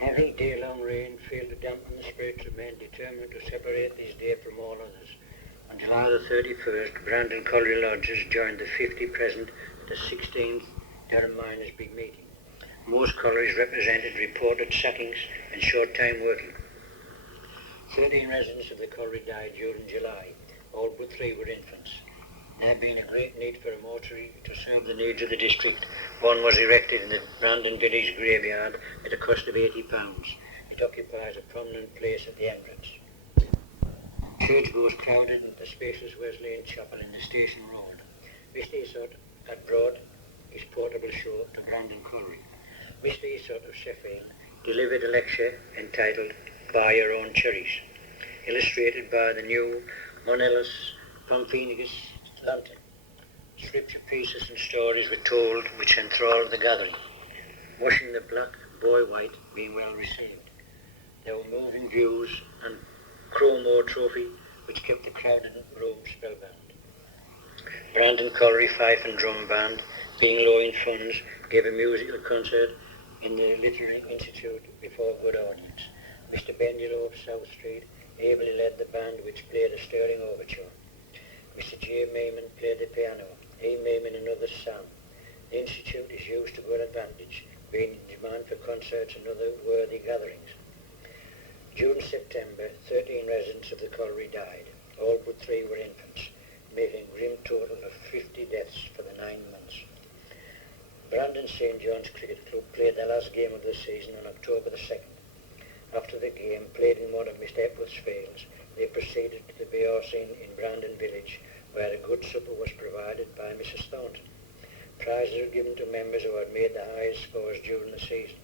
Heavy day-long rain failed to dampen the spirits of men determined to separate this day from all others. On July the 31st, Brandon Colliery lodgers joined the 50 present at the 16th Durham Miners' big meeting. Most collieries represented reported sackings and short-time working. 13 residents of the colliery died during July, all but 3 were infants. There being a great need for a mortuary to serve the needs of the district, one was erected in the Brandon village graveyard at a cost of £80. It occupies a prominent place at the entrance. Churchgoers crowded into the spacious Wesleyan chapel in the Station Road. Mr. Isot had brought his portable show to Brandon Colliery. Mr. Isot of Sheffield delivered a lecture entitled Buy Your Own Cherries, illustrated by the new Monellus Pamphenius lantern. Scripture pieces and stories were told which enthralled the gathering, washing the black boy white being well received. There were moving views and chromo trophy which kept the crowded room spellbound. Brandon Colliery Fife and Drum Band, being low in funds, gave a musical concert in the Literary Institute before a good audience. Mr. Bendilow of South Street ably led the band which played a stirring overture. Mr. J. Mayman played the piano. A. Mayman another sang. The Institute is used to good advantage, being in demand for concerts and other worthy gatherings. During September, 13 residents of the colliery died. All but 3 were infants, making a grim total of 50 deaths for the 9 months. Brandon St. John's Cricket Club played their last game of the season on October the 2nd. After the game, played in one of Mr. Epworth's fields, they proceeded to the Beorsin in Brandon village, where a good supper was provided by Mrs. Thornton. Prizes were given to members who had made the highest scores during the season.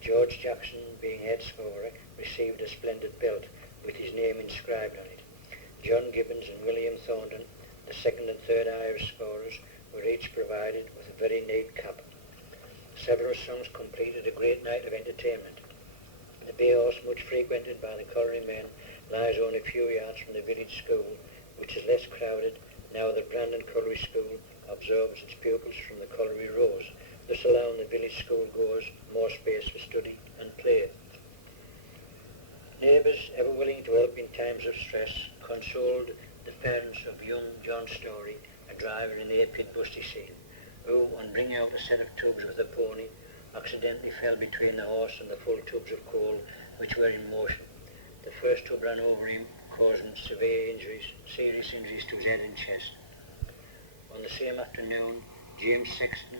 George Jackson, being head scorer, received a splendid belt with his name inscribed on it. John Gibbons and William Thornton, the second and third Irish scorers, were each provided with a very neat cap. Several songs completed a great night of entertainment. The Bay Horse, much frequented by the colliery men, lies only a few yards from the village school, which is less crowded now that Brandon Colliery School absorbs its pupils from the colliery rows, thus allowing the village school goers more space for study and play. Neighbours, ever willing to help in times of stress, consoled the parents of young John Story, a driver in the 8-pit busty scene, who, on bringing out a set of tubs with a pony, accidentally fell between the horse and the full tubs of coal which were in motion. The first tub ran over him, causing serious injuries to his head and chest. On the same afternoon, James Sexton,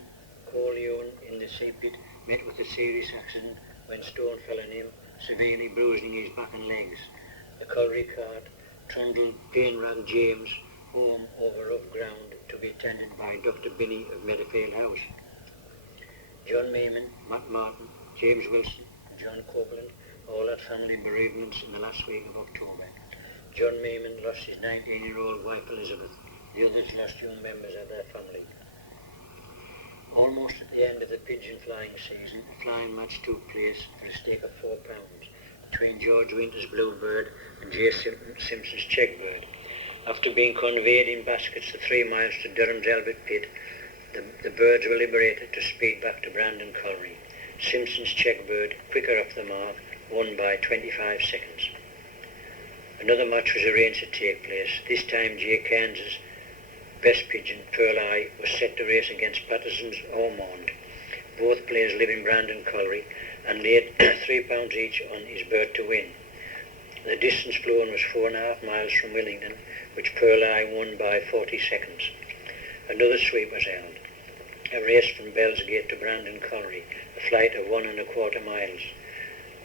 coal-hewn in the sea pit, met with a serious accident when stone fell on him, severely bruising his back and legs. The colliery cart trundled pain-racked James home over rough ground to be attended by Dr. Binney of Meadowfield House. John Mayman, Matt Martin, James Wilson, and John Copeland all had family bereavements in the last week of October. John Mayman lost his 19-year-old wife Elizabeth. The others lost young members of their family. Almost at the end of the pigeon flying season, a flying match took place for a stake of £4 between George Winter's Bluebird and J. Simpson's Checkbird. After being conveyed in baskets the 3 miles to Durham's Elbert Pit, the birds were liberated to speed back to Brandon Colliery. Simpson's Checkbird, quicker off the mark, won by 25 seconds. Another match was arranged to take place. This time J. Cairns's best pigeon, Pearl Eye, was set to race against Patterson's Ormond. Both players live in Brandon Colliery and laid £3 each on his bird to win. The distance flown was 4.5 miles from Willingdon, which Pearl Eye won by 40 seconds. Another sweep was held. A race from Bell's Gate to Brandon Colliery, a flight of 1.25 miles.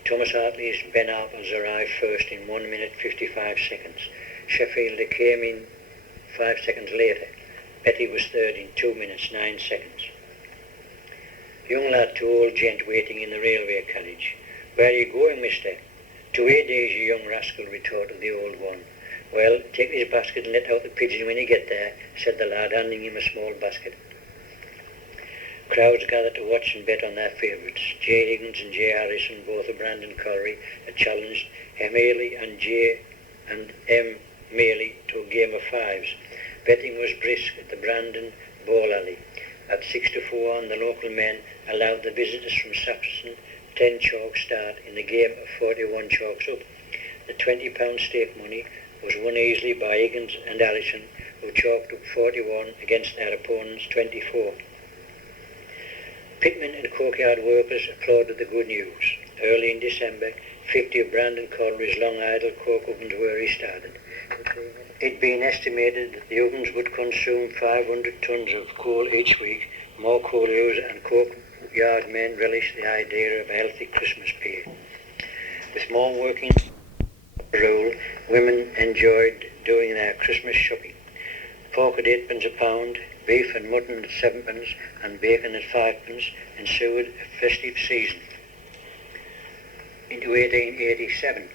Thomas Hartley's Ben Apples arrived first in 1 minute 55 seconds. Sheffield came in 5 seconds later. Betty was third in 2 minutes 9 seconds. Young lad to old gent waiting in the railway carriage. Where are you going, mister? To 8 days, you young rascal, retorted the old one. Well, take this basket and let out the pigeon when you get there, said the lad, handing him a small basket. Crowds gathered to watch and bet on their favourites. J. Higgins and J. Harrison, both of Brandon Colliery, had challenged M. Haley and J. and M. Maley to a game of fives. Betting was brisk at the Brandon Ball Alley. At 6-4, the local men allowed the visitors from Saxon 10 chalks start in the game of 41 chalks up. The £20 stake money was won easily by Higgins and Allison, who chalked up 41 against their opponents' 24. Pitmen and courtyard workers applauded the good news. Early in December, 50 of Brandon Colliery's long idle coke ovens were restarted. It being estimated that the ovens would consume 500 tons of coal each week, more colliers and courtyard men relished the idea of a healthy Christmas beer. With more working rule, women enjoyed doing their Christmas shopping. Pork at 8p a pound, beef and mutton at 7p, and bacon at 5p ensued a festive season. Into 1887.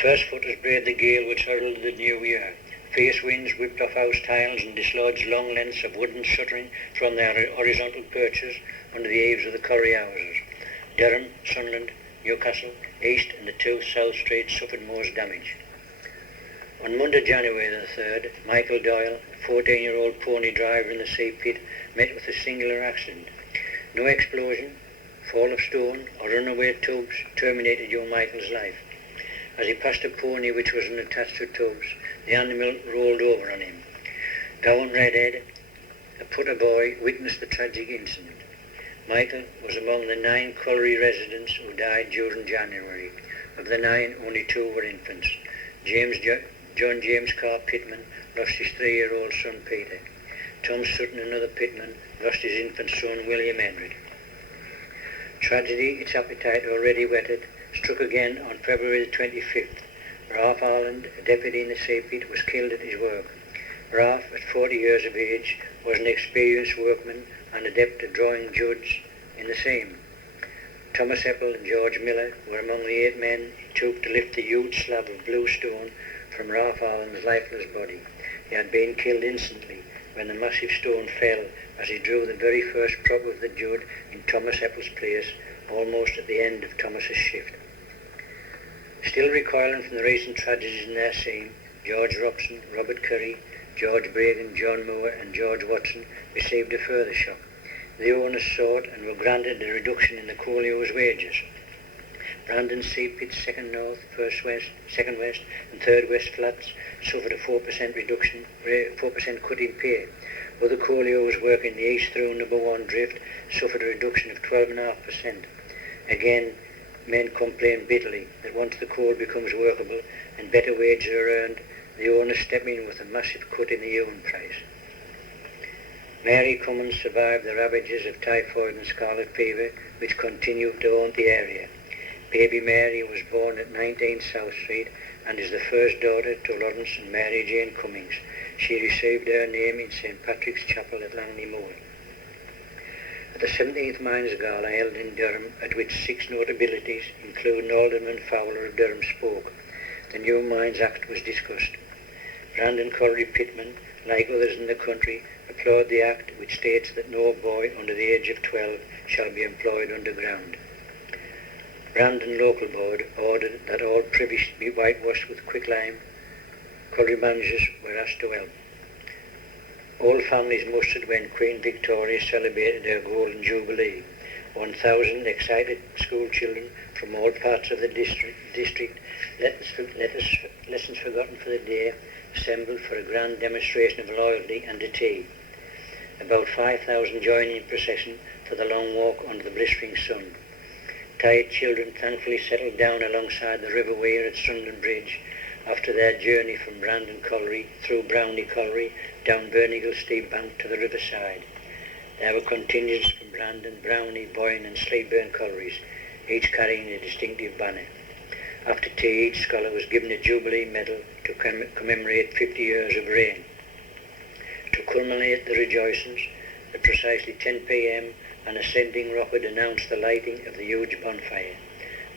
First footers braved the gale which heralded the new year. Fierce winds whipped off house tiles and dislodged long lengths of wooden shuttering from their horizontal perches under the eaves of the Corrie houses. Durham, Sunderland, Newcastle, East and the two South Streets suffered most damage. On Monday, January the 3rd, Michael Doyle, a 14-year-old pony driver in the sea pit, met with a singular accident. No explosion, fall of stone or runaway tubes terminated young Michael's life. As he passed a pony which was unattached to tubes, the animal rolled over on him. Gowan Redhead, a putter boy, witnessed the tragic incident. Michael was among the 9 colliery residents who died during January. Of the 9, only 2 were infants. John James Carr Pitman lost his 3-year-old son Peter. Tom Sutton, another pitman, lost his infant son William Edward. Tragedy, its appetite already whetted, struck again on February the 25th. Ralph Ireland, a deputy in the sea pit, was killed at his work. Ralph, at 40 years of age, was an experienced workman and adept at drawing judge in the same. Thomas Eppel and George Miller were among the 8 men it took to lift the huge slab of blue stone from Ralph Ireland's lifeless body. He had been killed instantly when the massive stone fell as he drew the very first prop of the jud in Thomas Eppel's place, almost at the end of Thomas's shift. Still recoiling from the recent tragedies in their scene, George Robson, Robert Curry, George Bragan, John Moore and George Watson received a further shock. The owners sought and were granted a reduction in the colliers' wages. Brandon Sea Pit's 2nd North, 1st West, 2nd West and 3rd West flats suffered a 4% reduction, 4% cut in pay. Other colliers working the east through number 1 drift suffered a reduction of 12.5%. Again, men complained bitterly that once the coal becomes workable and better wages are earned, the owners step in with a massive cut in the unit price. Mary Cummins survived the ravages of typhoid and scarlet fever, which continued to haunt the area. Baby Mary was born at 19 South Street and is the first daughter to Lawrence and Mary Jane Cummings. She received her name in St. Patrick's Chapel at Langley Moor. At the 17th Mines Gala held in Durham, at which 6 notabilities, including Alderman Fowler of Durham, spoke, the new Mines Act was discussed. Brandon Colliery pitmen, like others in the country, applaud the Act which states that no boy under the age of 12 shall be employed underground. Brandon Local Board ordered that all privies be whitewashed with quicklime. Colliery managers were asked to help. All families mustered when Queen Victoria celebrated her Golden Jubilee. 1,000 excited school children from all parts of the district, lessons forgotten for the day, assembled for a grand demonstration of loyalty and a tea. About 5,000 joined in procession for the long walk under the blistering sun. Tired children thankfully settled down alongside the River Wear at Sunderland Bridge after their journey from Brandon Colliery through Brownie Colliery down Bernigal steep bank to the riverside. There were contingents from Brandon, Brownie, Boyne and Sleeburn collieries, each carrying a distinctive banner. After tea, each scholar was given a Jubilee medal to commemorate 50 years of reign. To culminate the rejoicings, at precisely 10 p.m, an ascending rocket announced the lighting of the huge bonfire.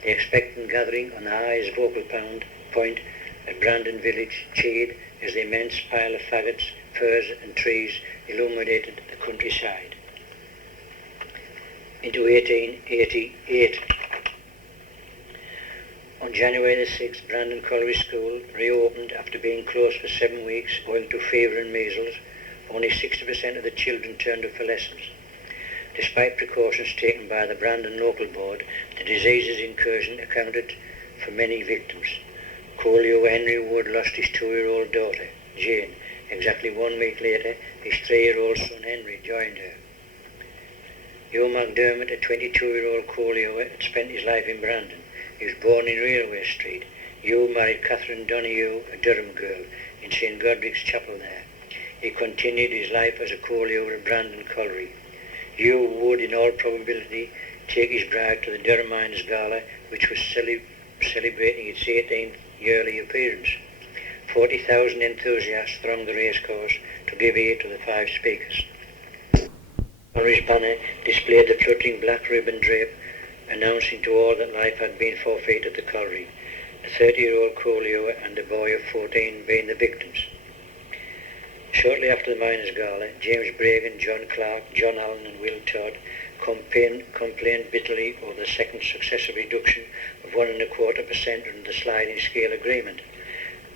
The expectant gathering on the highest vocal point at Brandon village cheered as the immense pile of faggots, firs and trees illuminated the countryside. Into 1888. On January the 6th, Brandon Colliery School reopened after being closed for 7 weeks owing to fever and measles. Only 60% of the children turned up for lessons. Despite precautions taken by the Brandon Local Board, the disease's incursion accounted for many victims. Colliery Henry Wood lost his 2-year-old daughter, Jane. Exactly 1 week later, his 3-year-old son Henry joined her. Hugh McDermott, a 22-year-old Colliery, had spent his life in Brandon. He was born in Railway Street. Hugh married Catherine Donoghue, a Durham girl, in St Godric's Chapel there. He continued his life as a Colliery at Brandon Colliery. Hugh would, in all probability, take his bride to the Durham Miners Gala, which was celebrating its 18th yearly appearance. 40,000 enthusiasts thronged the racecourse to give ear to the 5 speakers. Colliery's banner displayed the fluttering black ribbon drape, announcing to all that life had been forfeit at the colliery, a 30-year-old Colliery and a boy of 14 being the victims. Shortly after the Miners' Gala, James Bragan, John Clark, John Allen and Will Todd complained bitterly over the second successive reduction of 1.25% under the sliding scale agreement.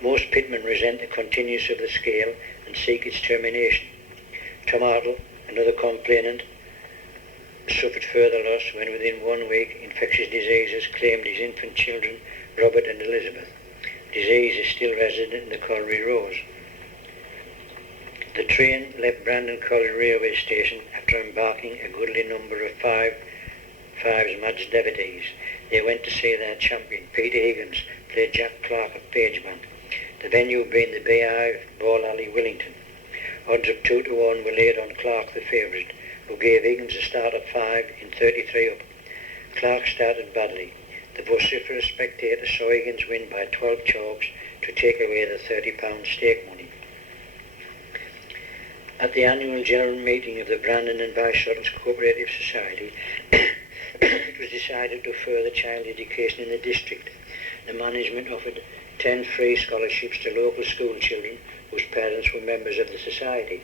Most pitmen resent the continuance of the scale and seek its termination. Tom Hartle, another complainant, suffered further loss when within 1 week infectious diseases claimed his infant children, Robert and Elizabeth. Disease is still resident in the colliery rows. The train left Brandon Colliery railway station after embarking a goodly number of fives match devotees. They went to see their champion, Peter Higgins, play Jack Clark at Pagebank, the venue being the Beehive, Ball Alley, Willington. Odds of 2 to 1 were laid on Clark the favourite, who gave Higgins a start of 5 in 33 up. Clark started badly. The vociferous spectators saw Higgins win by 12 chalks to take away the £30 stake money. At the annual general meeting of the Brandon and Byshottles Cooperative Society, it was decided to further child education in the district. The management offered 10 free scholarships to local school children whose parents were members of the society.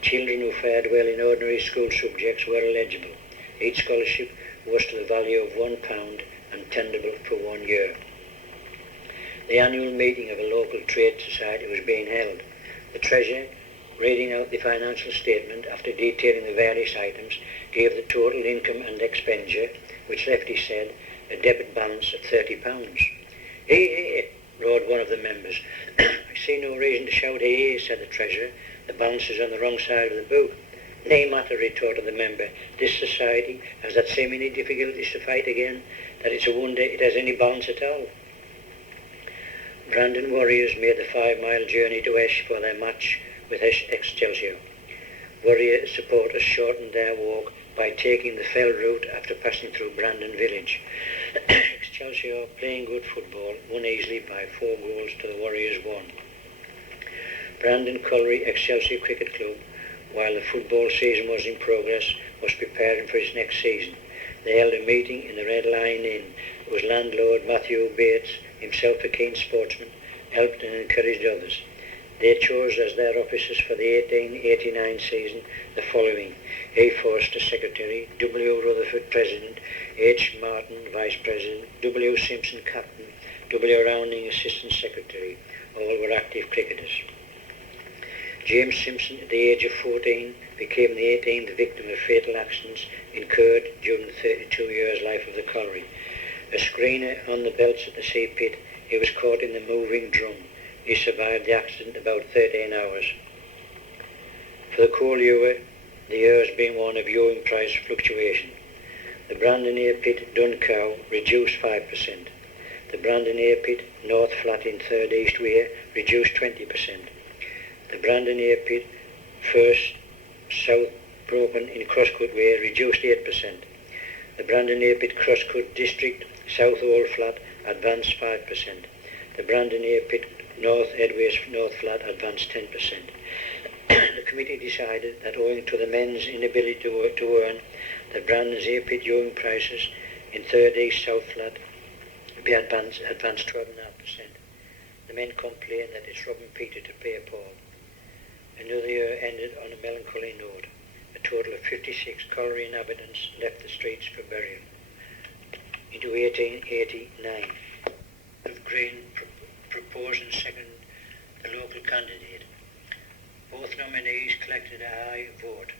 Children who fared well in ordinary school subjects were eligible. Each scholarship was to the value of £1 and tenable for 1 year. The annual meeting of a local trade society was being held. The treasurer, reading out the financial statement after detailing the various items, gave the total income and expenditure, which left, he said, a debit balance of £30. Hey, roared one of the members. I see no reason to shout hey, said the treasurer. The balance is on the wrong side of the book. Nay matter, retorted the member. This society has that so many difficulties to fight again that it's a wonder it has any balance at all. Brandon Warriors made the 5-mile journey to Esh for their match with Excelsior. Warrior supporters shortened their walk by taking the fell route after passing through Brandon village. Excelsior, playing good football, won easily by 4 goals to the Warriors' 1. Brandon Colliery Excelsior Cricket Club, while the football season was in progress, was preparing for its next season. They held a meeting in the Red Lion Inn, whose landlord, Matthew Bates, himself a keen sportsman, helped and encouraged others. They chose as their officers for the 1889 season the following: A. Forster, Secretary; W. Rutherford, President; H. Martin, Vice President; W. Simpson, Captain; W. Rounding, Assistant Secretary. All were active cricketers. James Simpson, at the age of 14, became the 18th victim of fatal accidents incurred during the 32 years' life of the colliery. A screener on the belts at the sea pit, he was caught in the moving drum. He survived the accident about 13 hours. For the Colliery, the year has been one of viewing price fluctuation. The Brandon Air Pit, Duncow, reduced 5%. The Brandon Air Pit, North Flat in 3rd East Way, reduced 20%. The Brandon Air Pit, First South Broken in Crosscut Way, reduced 8%. The Brandon Air Pit, Crosscut District, South Old Flat, advanced 5%. The Brandon Air Pit, North Edways North Flat, advanced 10%. The committee decided that owing to the men's inability to earn, that Brandon's Air Pit viewing prices in 3rd East South Flat be advanced 12.5%. The men complained that it's robbing Peter to pay Paul. Another year ended on a melancholy note. A total of 56 colliery inhabitants left the streets for burial. Into 1889, of Green proposed and seconded the local candidate. Both nominees collected a high vote.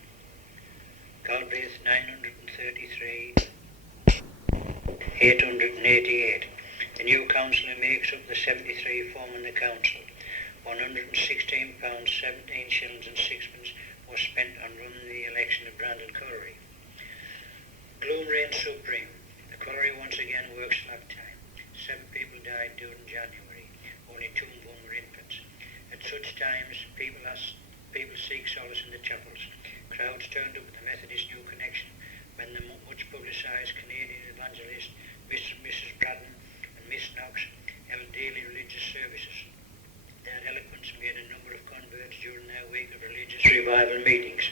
Galbraith 933, 888. The new councillor makes up the 73 forming the council. £116, 17 shillings and sixpence was spent on running the election of Brandon Colliery. Gloom reigns supreme. The colliery once again works slack time. 7 people died during January. Only 2 of them were infants. At such times, people seek solace in the chapels. Crowds turned up at the Methodist New Connection when the much publicised Canadian evangelist Mr. and Mrs. Braddon and Miss Knox held daily religious services. Their eloquence made a number of converts during their week of religious revival meetings.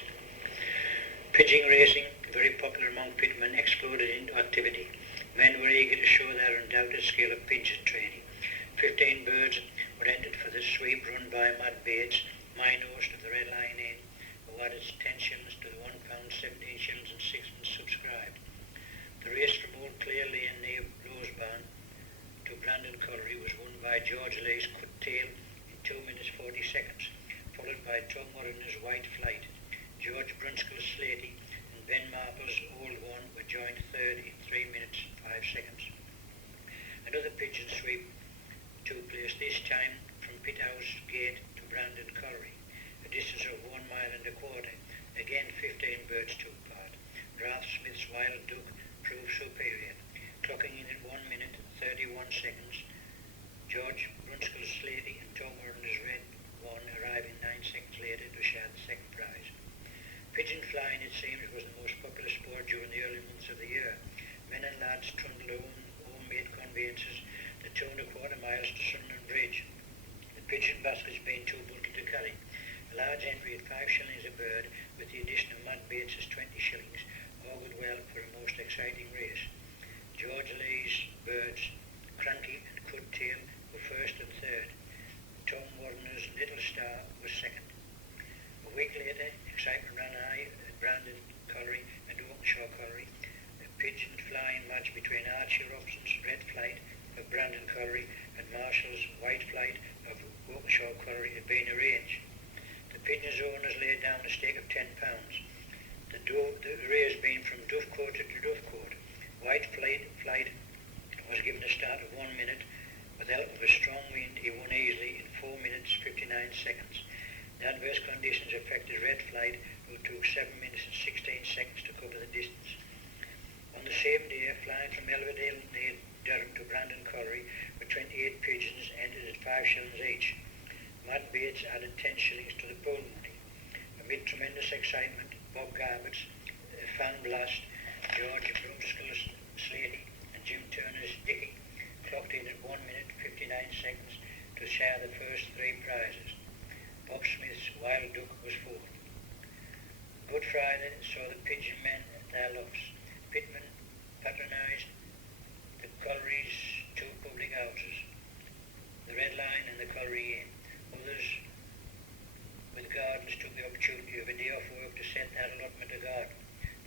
Pigeon racing, very popular among pitmen, exploded into activity. Men were eager to show their undoubted skill of pigeon training. 15 birds were entered for the sweep run by Matt Bates, mine host of the Red Lion Inn, who added 10 shillings to the £1, 17 shillings and sixpence subscribed. The race from Old Clare Lane near Rosebarn to Brandon Colliery was won by George Lee's Cut Tail in 2 minutes 40 seconds, followed by Tom Warrener's White Flight. George Brunskill's Slatey and Ben Marple's Old One were joined third in 3 minutes 5 seconds. Another pigeon sweep took place, this time from Pithouse Gate to Brandon Colliery, a distance of 1 mile and a quarter. Again 15 birds took part. Ralph Smith's Wild Duck proved superior, clocking in at 1 minute 31 seconds. George Brunskill's Slatey and Tom Warrener's Red One arriving 9 seconds later to share the second prize. Pigeon flying, it seems, was the most popular sport during the early months of the year. Men and lads trundled their own homemade conveyances the 2 1/4 miles to Sunderland Bridge, the pigeon baskets being too bulky to carry. A large entry at 5 shillings a bird, with the addition of Matt Bates's 20 shillings, augured well for a most exciting race. George Lee's birds, Cranky and Cut Tail, were first and third. Tom Warrener's Little Star was second. A week later, excitement ran high at Brandon Colliery and Oakenshaw Colliery. A pigeon flying match between Archie Robson's Red Flight of Brandon Colliery and Marshall's White Flight of Oakenshaw Colliery had been arranged. The pigeon's owners laid down a stake of £10. The race being from Dovecote to Dovecote. White Flight was given a start of 1 minute. With the help of a strong wind, he won easily in 4 minutes 59 seconds. The adverse conditions affected Red Flight, who took 7 minutes and 16 seconds to cover the distance. On the same day, flying from Elverdale near Durham to Brandon Colliery, with 28 pigeons entered at 5 shillings each. Matt Bates added 10 shillings to the pool money. Amid tremendous excitement, Bob Garbutt's Fan Blast, George Brunskill's Slatey and Jim Turner's Dicky clocked in at 1 minute 59 seconds to share the first 3 prizes. Bob Smith's Wild Duck was fourth. Good Friday saw the pigeon men at their lofts. Pitmen patronised the Colliery's 2 public houses, the Red Lion and the Colliery Inn. Others with gardens took the opportunity of a day off work to set their allotment of garden.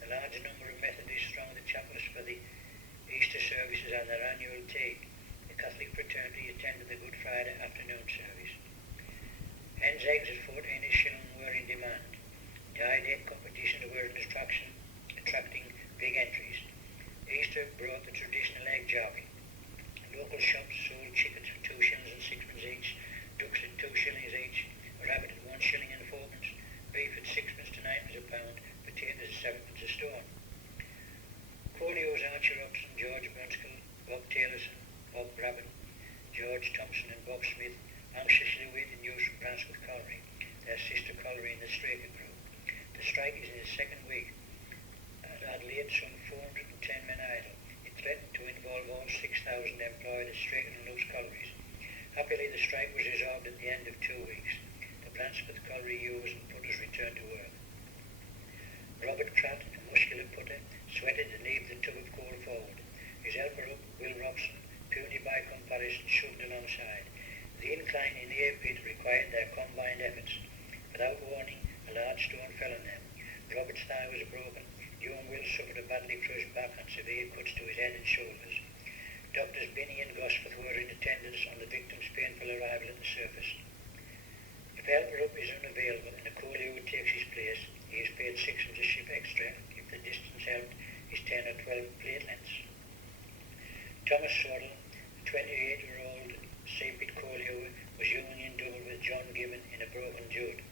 The large number of Methodists thronged the chapels for the Easter services and their annual tea. The Catholic fraternity attended the Good Friday afternoon service. Hens' eggs at 14 shillings were in demand. The egg competitions were an attracting big entries. Easter brought the traditional egg jockey. Local shops sold chickens for 2 shillings and sixpence each, ducks at 2 shillings each, rabbit at 1 shilling and fourpence, beef at 6pence to 9pence a pound, potatoes at 7pence a stone. Colio's Archie Robson, George Brunskill, Bob Taylorson, Bob Brabham, George Thompson and Bob Smith anxiously awaited news from Branscombe Colliery, their sister colliery in the Straker group. The strike is in its second week and had laid some 410 men idle. It threatened to involve all 6,000 employed at Straker and Luke's collieries. Happily, the strike was resolved at the end of 2 weeks. The Branscombe Colliery ewes and putters returned to work. Robert Pratt, a muscular putter, sweated to leave the tub of coal forward. His helper up, Will Robson, puny by comparison, shoved alongside. The incline in the air pit required their combined efforts. Without warning, a large stone fell on them. Robert's thigh was broken. Young Will suffered a badly crushed back and severe cuts to his head and shoulders. Doctors Binney and Gosforth were in attendance on the victim's painful arrival at the surface. If helper up is unavailable and a collier takes his place, he is paid 6 a shift extra if distance helped his 10 or 12 plate lengths. Thomas Swaddle, a 28-year-old St. Collier, was young in double with John Gibbon in a broken jewel.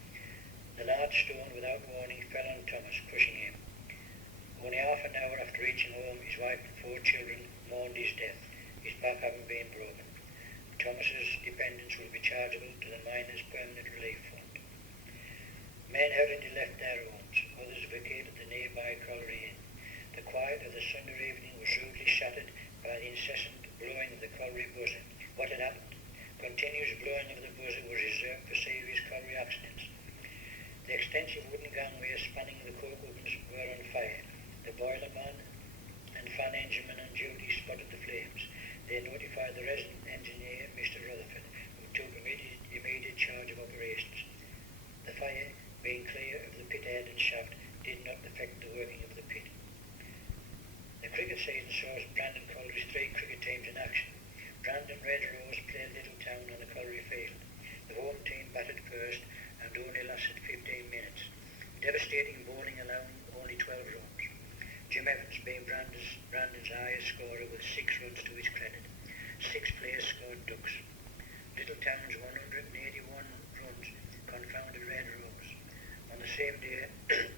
The large stone, without warning, fell on Thomas, crushing him. Only half an hour after reaching home, his wife and 4 children mourned his death, his back having been broken. Thomas's dependents will be chargeable to the Miners' Permanent Relief Fund. Men hurriedly left their homes, others vacated the nearby Colliery Inn. The quiet of the Sunday evening was rudely shattered by the incessant blowing of the colliery buzzer. What had happened? Continuous blowing of the buzzer was reserved for serious colliery accidents. The extensive wooden gangways spanning the coke ovens were on fire. The boilerman and fan engineman on duty spotted the flames. They notified the resident engineer, Mr. Rutherford, who took immediate charge of operations. The fire, being clear of the pit head and shaft, did not affect the working of the pit. The cricket season saw Brandon Colliery's 3 cricket teams in action. Brandon Red Rose played Littletown on the Colliery field. The home team batted first and only lasted 15 minutes. Devastating bowling allowing only 12 runs. Jim Evans being Brandon's highest scorer with 6 runs to his credit. 6 players scored ducks. Littletown's 181 runs confounded Red Rose. On the same day,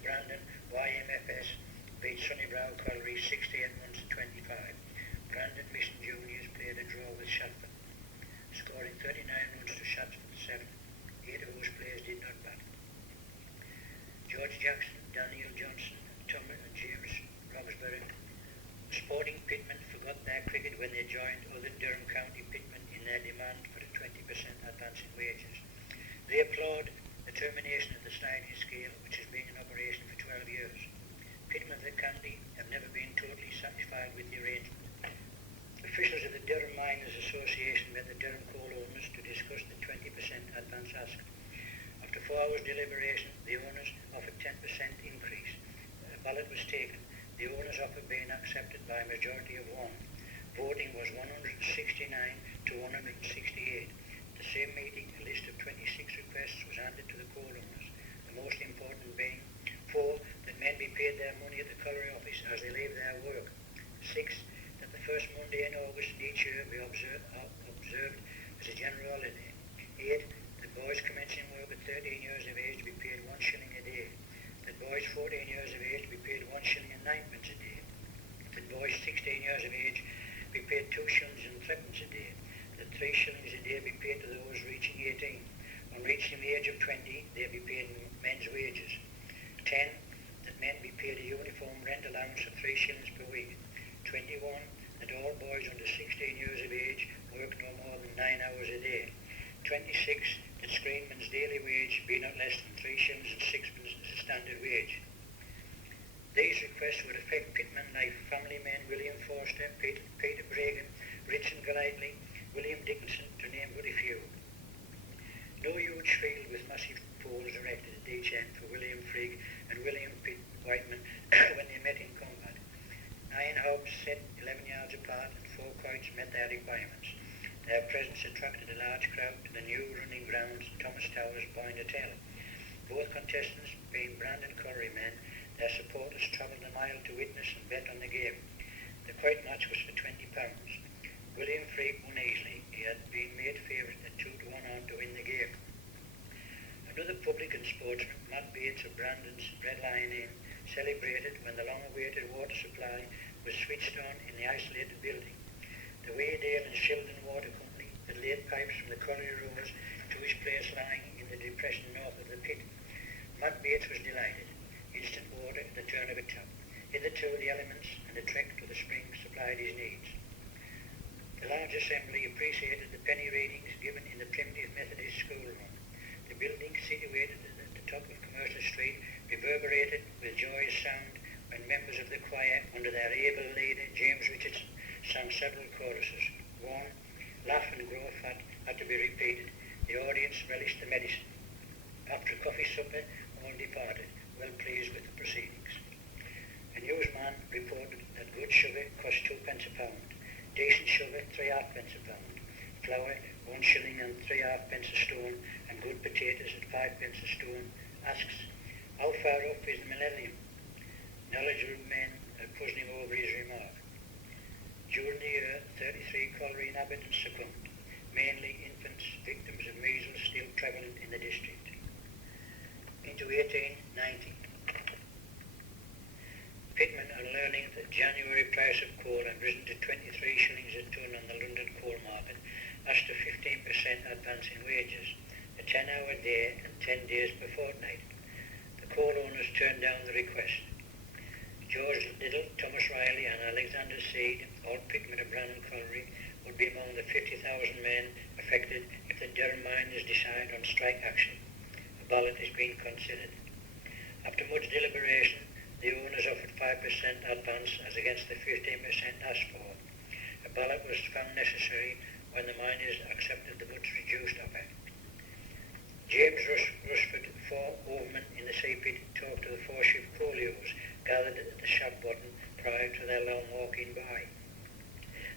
Brandon YMFS beat Sunnybrow Colliery 68 runs to 25. Brandon Mission Juniors played a draw with Shatford, scoring 39 runs to Shatford's 7. 8 of whose players did not bat. George Jackson, Daniel Johnson, Tom and James Robsbury. Sporting pitmen forgot their cricket when they joined other Durham County pitmen in their demand for a 20% advance in wages. They applaud the termination of the sliding scale, which has been in operation for 12 years. Pitmen of the county have never been totally satisfied with the arrangement. Officials of the Durham Miners Association met the Durham coal owners to discuss the 20% advance ask. After 4 hours deliberation, the owners offered 10% increase. A ballot was taken, the owners' offer being accepted by a majority of 1. Voting was 169 to 168. At the same meeting, a list of 26 requests was handed to the coal owners, the most important being 4. That men be paid their money at the colliery office as they leave their work. 6. That the first Monday in August each year be observed as a general holiday. 8. That boys commencing work at 13 years of age be paid 1 shilling a day. That boys 14 years of age be paid 1 shilling and 9 pence a day. That boys 16 years of age be paid 2 shillings and 3 pence a day. That 3 shillings a day be paid to those reaching 18. On reaching the age of 20, they be paid men's wages. 10. That men be paid a uniform rent allowance of 3 shillings per week. 21. That all boys under 16 years of age work no more than 9 hours a day. 26. That screenmen's daily wage be not less than 3 shillings and 6 pence as a standard wage. These requests would affect pitmen like family men William Forster, Peter Bragan, Richard Golightly, William Dickinson, to name but a few. No huge field with massive poles erected at each end for William Frigg and William Pitt Whiteman when they met in combat. 9 hubs set 11 yards apart and 4 quoits met their requirements. Their presence attracted a large crowd to the new running grounds Thomas Towers Boyne Hotel. Both contestants being Brandon Colliery men, their supporters travelled a mile to witness and bet on the game. The quoit match was for £20. William Frigg won easily. He had been made favourite at 2 to 1 on to win the game. Another publican sportsman, Matt Bates of Brandon's Red Lion Inn, celebrated when the long-awaited water supply was switched on in the isolated building. The Waydale and Shildon Water Company had laid pipes from the colliery roads to his place lying in the depression north of the pit. Matt Bates was delighted. Instant water at the turn of a tap. Hitherto the elements and the trek to the spring supplied his needs. The large assembly appreciated the penny readings given in the primitive Methodist schoolroom. The building, situated at the top of Commercial Street, reverberated with joyous sound when members of the choir, under their able leader James Richardson, sang several choruses. 1. Laugh and grow fat had to be repeated. The audience relished the medicine. After a coffee supper, all departed, well pleased with the proceedings. A newsman reported that good sugar cost 2 pence a pound, decent sugar 3.5 pence a pound, flour 1 shilling and 3.5 pence a stone, and good potatoes at 5 pence a stone. Asks, how far off is the millennium? Knowledgeable men are puzzling over his remark. During the year, 33 Colliery inhabitants succumbed, mainly infants, victims of measles still prevalent in the district. Into 1890. Pitman, on learning that the January price of coal had risen to 23 shillings a tonne on the London coal market, asked a 15% advance in wages, a 10-hour day and 10 days per fortnight. The coal owners turned down the request. George Little, Thomas Riley and Alexander Seed, all Pitman of Brandon Colliery, would be among the 50,000 men affected if the Durham miners decide on strike action. A ballot is being considered. After much deliberation, the owners offered 5% advance as against the 15% asked for. A ballot was found necessary when the miners accepted the much reduced offer. James Rushford, 4 overmen in the sea pit, talked to the 4-shift coaliers gathered at the shop bottom prior to their long walk-in by.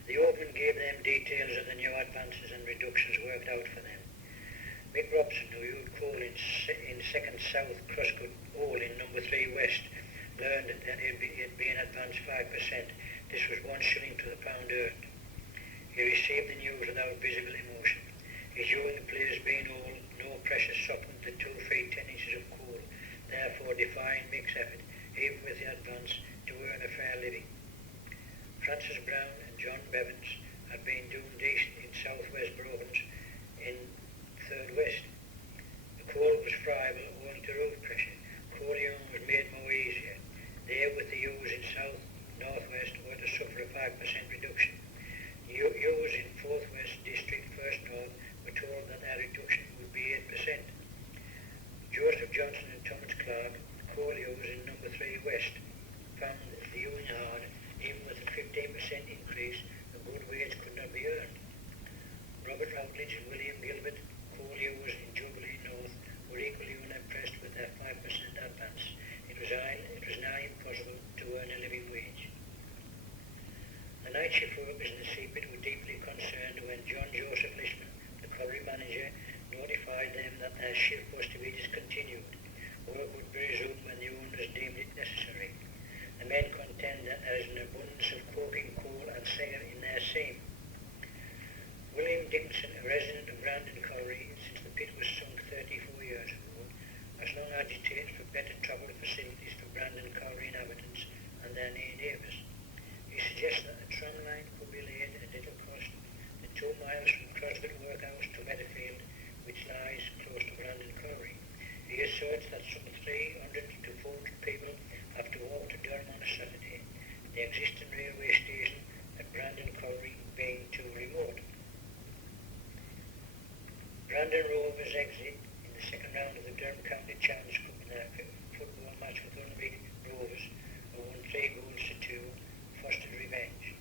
The overmen gave them details of the new advances and reductions worked out for them. Mick Robson, who used coal in 2nd South Crosscut Hole in number 3 West, learned that it had been advanced 5%. This was 1 shilling to the pound earned. He received the news without visible emotion. His young players being all, no pressure softened the 2 feet 10 inches of coal, therefore defying Mick's effort, even with the advance, to earn a fair living. Francis Brown and John Bevans had been doing decent in southwest Brovens in 3rd West. The coal was friable owing to roof pressure. Coaling was made more easier. They, with the U's in south northwest, were to suffer a 5% reduction. The U's in 4th West District, 1st North, were told that their reduction would be 8%. Joseph Johnson and Thomas Clark, the coal U's in number 3 West, found the union hard. Even with a 15% increase, a good wage could not be earned. Robert Routledge and William Gilbert, coal U's in Jubilee North, were equally unimpressed with their 5% advance. It was now impossible to earn a living wage. The night shift workers in the sea pit were deeply concerned when John Joseph Lishman, the colliery manager, notified them that their shift was to be discontinued. Work would be resumed when the owners deemed it necessary. The men contend that there is an abundance of coking coal and cigar in their seam. William Dickinson, a resident of Brandon Colliery since the pit was sunk 34 years ago, has long agitated for better travel facilities for Brandon Colliery inhabitants and their near neighbours. He suggests that a tram line could be laid at little cost, the 2 miles from Crosby Workhouse to Meadowfield, which lies close to Brandon Colliery. He asserts that some 300 to 400 people have to walk to Durham on a Saturday, the existing railway station at Brandon Colliery being too remote. Brandon Rovers exit in the second round of the Durham County Challenge Cup in their football match with Unbig Rovers, who won 3 goals to 2, fostered revenge.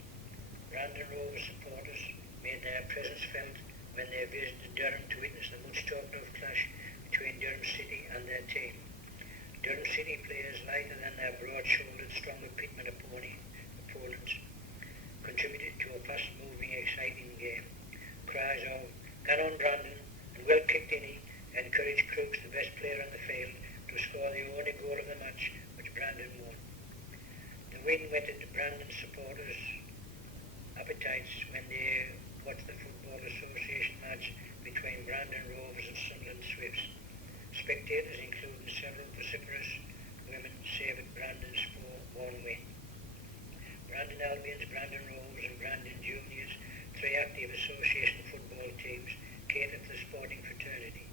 Brandon Rovers supporters made their presence felt when they visited Durham to witness the much talked of clash between Durham City and their team. Durham City players, lighter than their broad-shouldered, stronger Pitman opponents, contributed to a fast-moving, exciting game. Cries of "Get on, Brandon," and "Well kicked, Innie," encouraged Crooks, the best player on the field, to score the only goal of the match, which Brandon won. The win whetted Brandon supporters' appetites when they watched the Football Association match between Brandon Rovers and Sunderland Swifts. Spectators, including several vociferous women, savoured Brandon's 4-1 win. Brandon Albions, Brandon Rovers and Brandon Juniors, 3 active association football teams, cater for the sporting fraternity.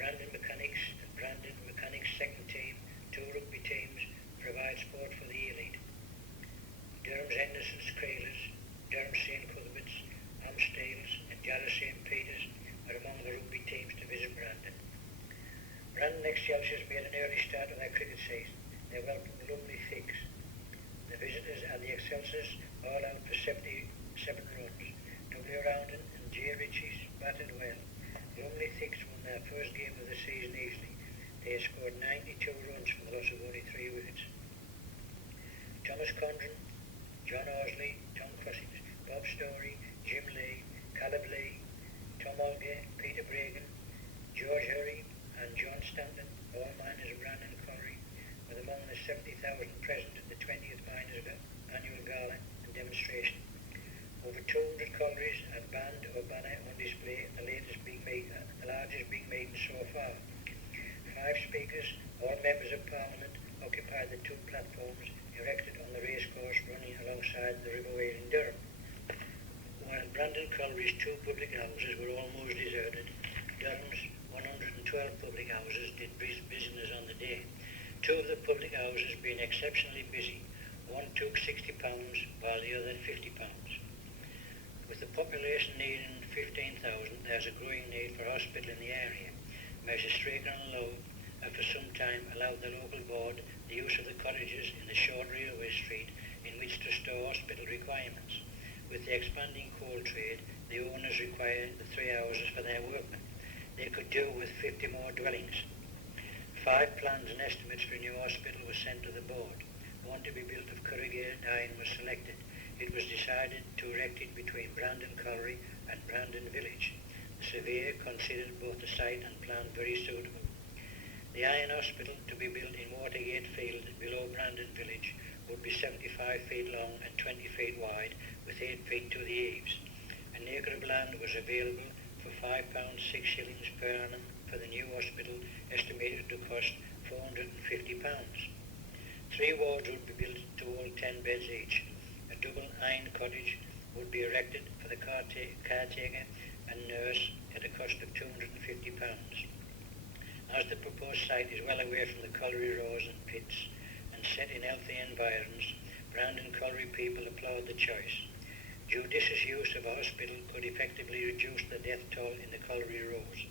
Brandon Mechanics, the Brandon Mechanics second team, 2 rugby teams, provide sport for the elite. Durham's Henderson's Crailers, Durham St. Cuthbert's, Amstales and Jarrah St. Peter's are among the rugby teams to visit Brandon. Brandon Excelsiors made an early start of their cricket season. They welcomed Lumley Thicks. The visitors and the Excelsiors all out for 77 runs. W. Roundon and J. Ritchie's batted well. Lumley Thicks won their first game of the season easily. They scored 92 runs from the loss of only 3 wickets. Thomas Condren, John Horsley, Tom Cossings, Bob Story, Jim Lee, Caleb Lee, Tom Olge, Peter Bragan, George Hurry and John Stanton, all miners of Brandon Colliery, were the among the 70,000 present at the 20th Miners' Annual Gala and Demonstration. Over 200 collieries had band or banner on display, the largest being meeting so far. 5 speakers, all members of Parliament, occupied the 2 platforms erected on the racecourse running alongside the River Wade in Durham. While Brandon Colliery's 2 public houses were almost deserted, Durham's 112 public houses did business on the day. 2 of the public houses being exceptionally busy. One took £60 while the other £50. With the population nearing 15,000, there's a growing need for hospital in the area. Measures Straker and Lowe have for some time allowed the local board the use of the cottages in the short railway street in which to store hospital requirements. With the expanding coal trade, the owners required the 3 houses for their workmen. They could do with 50 more dwellings. 5 plans and estimates for a new hospital were sent to the board. One to be built of corrugated iron was selected. It was decided to erect it between Brandon Colliery and Brandon Village. The surveyor considered both the site and plan very suitable. The iron hospital to be built in Watergate Field below Brandon Village would be 75 feet long and 20 feet wide with 8 feet to the eaves. An acre of land was available for £5 6 per annum for the new hospital, estimated to cost £450. 3 wards would be built to hold 10 beds each. A double iron cottage would be erected for the caretaker and nurse at a cost of £250. As the proposed site is well away from the colliery rows and pits and set in healthy environs, Brandon Colliery people applaud the choice. Judicious use of a hospital could effectively reduce the death toll in the colliery rows.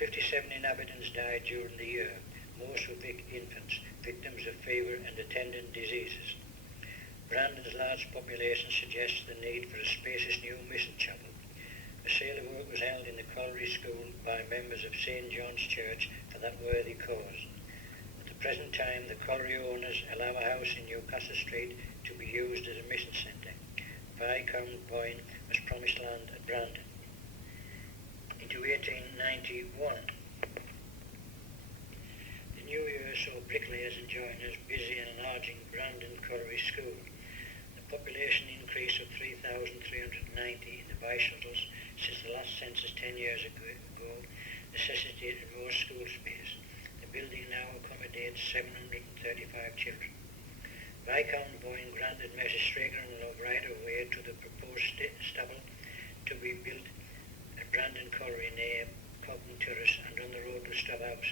57 inhabitants died during the year, most were infants, victims of fever and attendant diseases. Brandon's large population suggests the need for a spacious new mission chapel. A sale of work was held in the colliery school by members of St. John's Church for that worthy cause. At the present time, the colliery owners allow a house in Newcastle Street to be used as a mission centre. Viscount Boyne was promised land at Brandon. Into 1891, the new year saw bricklayers and joiners busy in enlarging Brandon Colliery School. The population increase of 3,390 in the bi-shuttles since the last census 10 years ago necessitated more school space. The building now accommodates 735 children. Viscount Boyne granted Messrs. Straker and Love right of way to the proposed stable to be built at Brandon Colliery near Cobden Terrace and on the road to Stub House.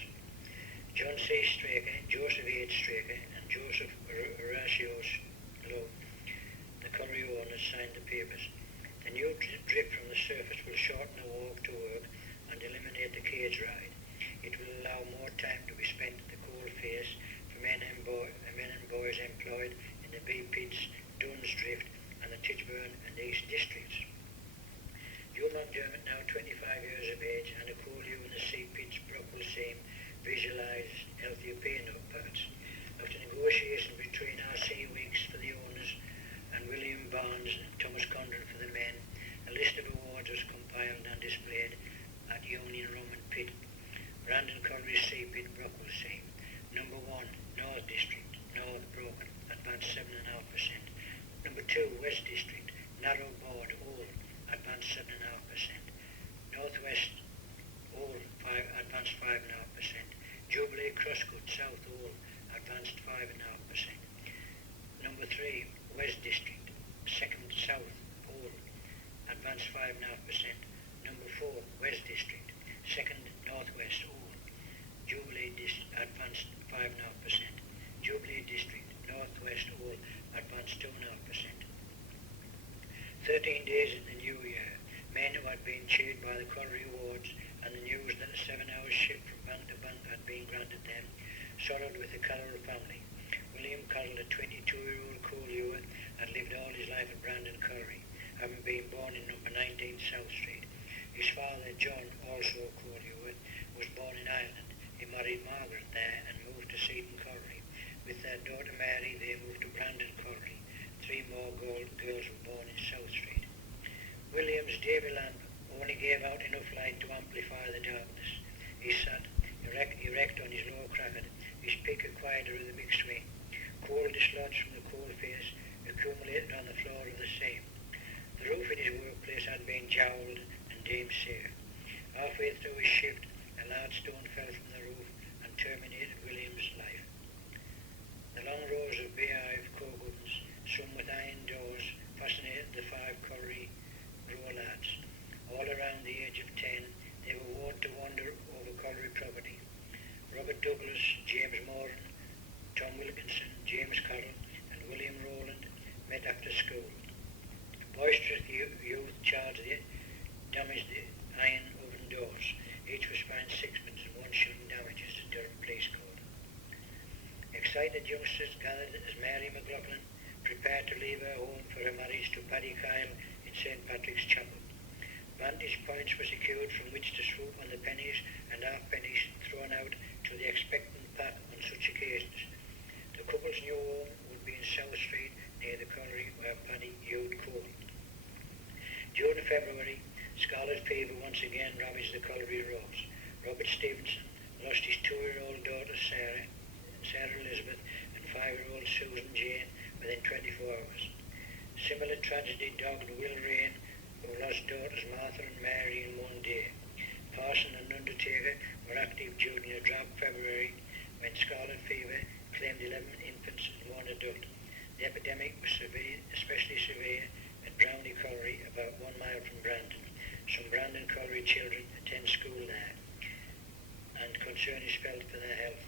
John C. Straker, Joseph H. Straker and Joseph Horatio Lowe, the colliery owners, signed the papers. The new drip from the surface will shorten the walk to work and eliminate the cage ride. It will allow more time to be spent at the coal face for men and boys employed in the B pits, Dunn's Drift and the Titchburn and East districts. Hugh McDermott, now 25 years of age, and a coal in the C pits, Brockwell Seam, visualised healthier pay parts. After negotiation between R.C. Weeks for the owners and William Barnes and Thomas Condon for the men, a list of awards was compiled and displayed at Union Roman Pit. Brandon Colliery C Pit, Brockwell Seam. Number 1, North District, North Broken, advanced 7.5%. Number 2, West District, Narrow Board, All, advanced 7.5%. Northwest, All, advanced 5.5%. Jubilee Crosscut, South, All, advanced 5.5%. Number 3, West District, second South, All, advanced 5.5%. Number 4, West District, second Northwest, All, Jubilee advanced 5.5%. Jubilee District, Northwest, All, advanced 2.5%. 13 days in the new year, men who had been cheered by the colliery awards and the news that a 7-hour shift from bank to bank had been granted them, sorrowed with the Carroll family. William Carroll, a 22-year-old coal hewer, had lived all his life at Brandon Colliery, having been born in number 19 South Street. His father, John, also a coal hewer, was born in Ireland. He married Margaret there and moved to Seaton Colliery. With their daughter Mary, they moved to Brandon Colliery. 3 more girls were born in South Street. William's Davy lamp only gave out enough light to amplify the darkness. He sat erect on his low cravat, his pick acquired of the big swing. Coal dislodged from the coal face accumulated on the floor of the same. The roof in his workplace had been jowled and deemed safe. Halfway through his shift, a large stone fell from the roof and terminated William's life. The long rows of beehive coke ovens, some with iron doors, fascinated the 5 colliery grower lads. All around the age of 10, they were wont to wander over colliery property. Robert Douglas, James Moran, Tom Wilkinson, James Carroll, and William Rowland met after school. Boisterous youth charged the damaged the iron oven doors. Each was fined sixpence and 1 shilling damages to Durham Police Code. Excited youngsters gathered as Mary McLaughlin prepared to leave her home for her marriage to Paddy Kyle in St. Patrick's Chapel. Vantage points were secured from which to swoop on the pennies and halfpennies thrown out to the expectant pack on such occasions. The couple's new home would be in South Street near the colliery where Paddy hewed coal. During February, scarlet fever once again ravaged the colliery roads. Robert Stevenson lost his 2-year-old daughter Sarah Elizabeth, and 5-year-old Susan Jane within 24 hours. Similar tragedy dogged Will Rain, who lost daughters Martha and Mary in one day. Parson and Undertaker were active during a drab February when scarlet fever claimed 11 infants and 1 adult. The epidemic was especially severe at Brownlee Colliery, about 1 mile from Brandon. Some Brandon Colliery children attend school there, and concern is felt for their health.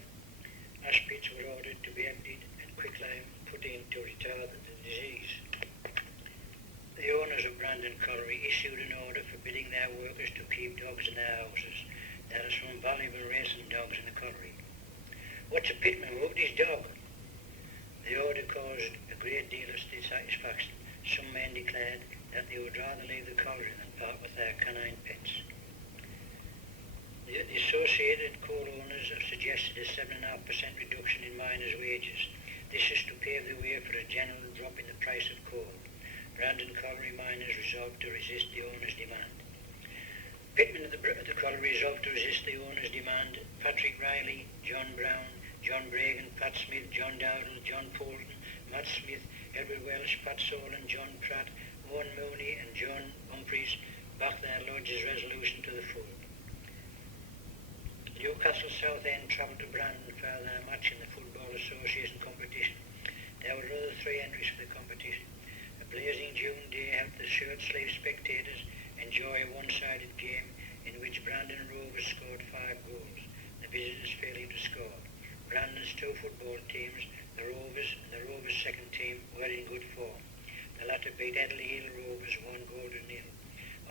Ash pits were ordered to be emptied and quicklime put in to retard the disease. The owners of Brandon Colliery issued an order forbidding their workers to keep dogs in their houses. There are some valuable racing dogs in the colliery. What's a pitman whooped his dog? The order caused a great deal of dissatisfaction. Some men declared that they would rather leave the colliery than part with their canine pets. The associated coal owners have suggested a 7.5% reduction in miners' wages. This is to pave the way for a general drop in the price of coal. Brandon Colliery miners resolved to resist the owners' demand. Pitmen at the colliery resolved to resist the owners' demand. Patrick Riley, John Brown, John Bragan, Pat Smith, John Dowdle, John Polton, Matt Smith, Edward Welsh, Pat Solan, John Pratt, Owen Mooney and John Humphreys backed their lodge's resolution to the full. Newcastle Southend travelled to Brandon for their match in the Football Association competition. There were other 3 entries for the competition. A blazing June day helped the shirt-sleeved spectators enjoy a one-sided game in which Brandon Rovers scored 5 goals, the visitors failing to score. Brandon's 2 football teams, the Rovers and the Rovers' second team, were in good form. The latter beat Edley Hill Rovers 1 goal to 0.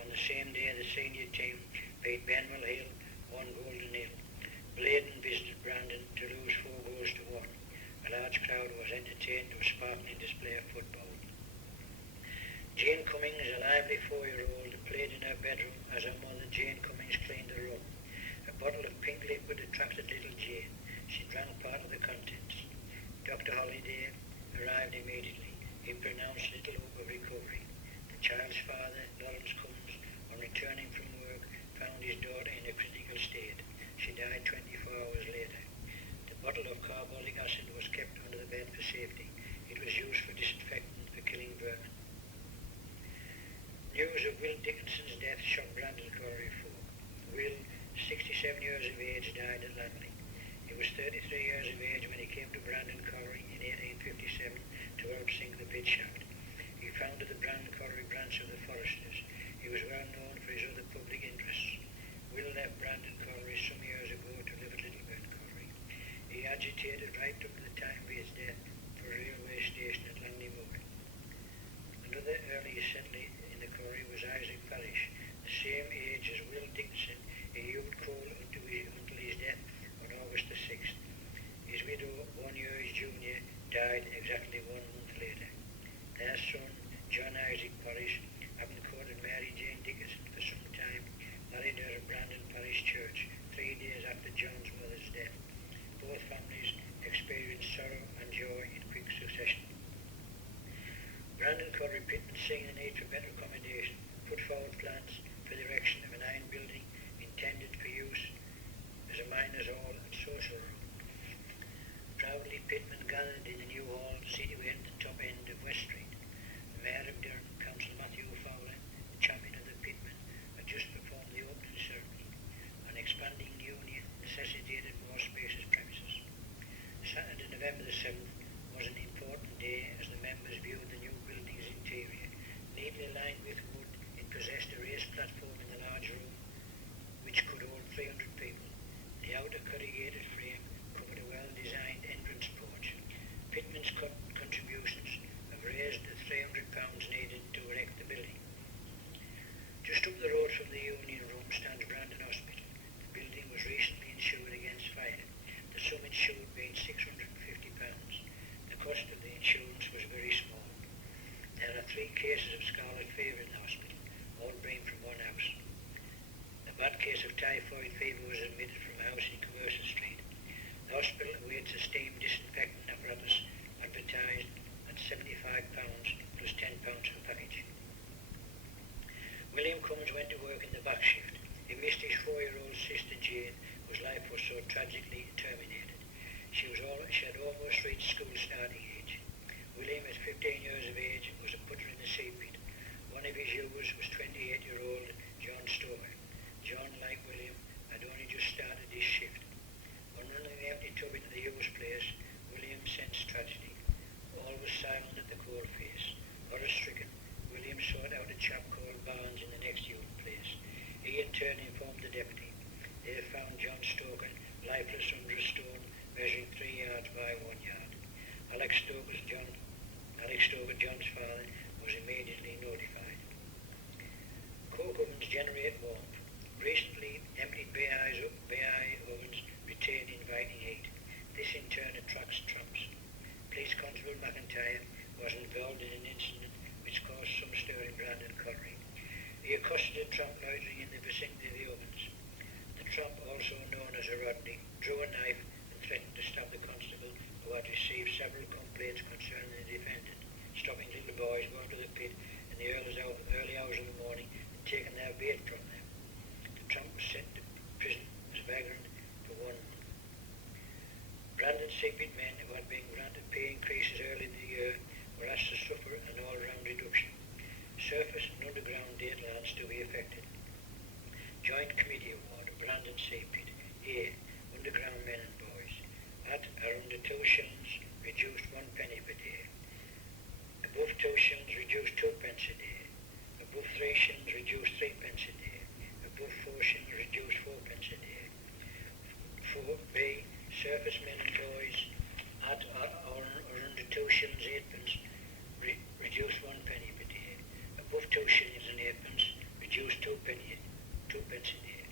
On the same day, the senior team beat Benwell Hill 1 goal to 0. Bladen visited Brandon to lose 4 goals to 1. A large crowd was entertained to a sparkling display of football. Jane Cummings, a lively 4-year-old, played in her bedroom as her mother, Jane Cummings, cleaned the room. A bottle of pink liquid attracted little Jane. She drank part of the contents. Dr. Holliday arrived immediately. He pronounced little hope of recovery. The child's father, Lawrence Cummins, on returning from work, found his daughter in a critical state. She died 24 hours later. The bottle of carbolic acid was kept under the bed for safety. It was used for disinfectant for killing vermin. News of Will Dickinson's death shocked Brandon Colliery folk. Will, 67 years of age, died at Langley. He was 33 years of age when he came to Brandon Colliery in 1857 to outsink the pit shaft. He founded the Brandon Colliery branch of the Foresters. He was well known for his other public interests. Will left Brandon Colliery some years ago to live at Littleburn Colliery. He agitated right up to the time of his death for a railway station at Langley Moor. Another early settler in the colliery was Isaac Parrish, the same age as Will Dickinson. He hewed coal until his death on August the 6th. His widow, 1 year his junior, died exactly 1 month later. Their son, John Isaac Parrish, having courted Mary Jane Dickinson for some time, married her at Brandon Parish Church 3 days after John's mother's death. Both families experienced sorrow and joy in quick succession. Brandon Colliery pitmen seeing the need for better accommodation put forward plans for the erection of an iron building intended for use as a miners' hall and social room. completely lined with wood, it possessed a raised platform in the large room, which could hold 300 people. The outer corrugated frame covered a well-designed entrance porch. Pittman's contributions have raised the £300 needed to erect the building. Just up the road from the Union Room stands Brandon Hospital. The building was recently insured against fire, the sum insured being £650. The cost of the insurance was very small. There are 3 cases of scarlet fever in the hospital, all bring from one house. A bad case of typhoid fever was admitted from a house in Commercial Street. The hospital awaits a steam disinfectant apparatus advertised at £75 plus £10 per package. William Cummins went to work in the back shift. He missed his 4-year-old sister Jane, whose life was so tragically terminated. She had almost reached school starting age. William, at 15 years of age, was a putter in the sea pit. One of his ewes was 28-year-old John Stoker. John, like William, had only just started his shift. On running the empty tub into the ewe's place, William sensed tragedy. All was silent at the coal face. Horror-stricken, William sought out a chap called Barnes in the next ewe place. He in turn informed the deputy. They found John Stoker lifeless under a stone measuring 3 yards by 1 yard. Alex Stoker, John's father, was immediately notified. Coke ovens generate warmth. Recently, emptied BI ovens retain inviting heat. This in turn attracts tramps. Police Constable McIntyre was involved in an incident which caused some stir in Brandon Colliery. He accosted a tramp loitering in the vicinity of the ovens. The tramp, also known as a Rodney, drew a knife and threatened to stab the constable, who had received several complaints concerning the defendant, stopping little boys going to the pit in the early hours of the morning and taking their bait from them. The tramp was sent to prison as vagrant for 1 month. Brandon Sea-Pit men who had been granted pay increases early in the year were asked to suffer an all-round reduction. Surface and underground deadlands to be affected. Joint Committee Award, Brandon Sea-Pit. A. Underground men and boys. At or under 2 shillings, reduced 1 penny per day. Above 2 shillings, reduced 2 pence a day. Above 3 shillings, reduced 3 pence a day. Above 4 shillings, reduced 4 pence a day. 4B. Surface men and boys at or under 2 shillings 8 pence, reduced 1 penny per day. Above 2 shillings and 8 pence, reduced 2 pence a day.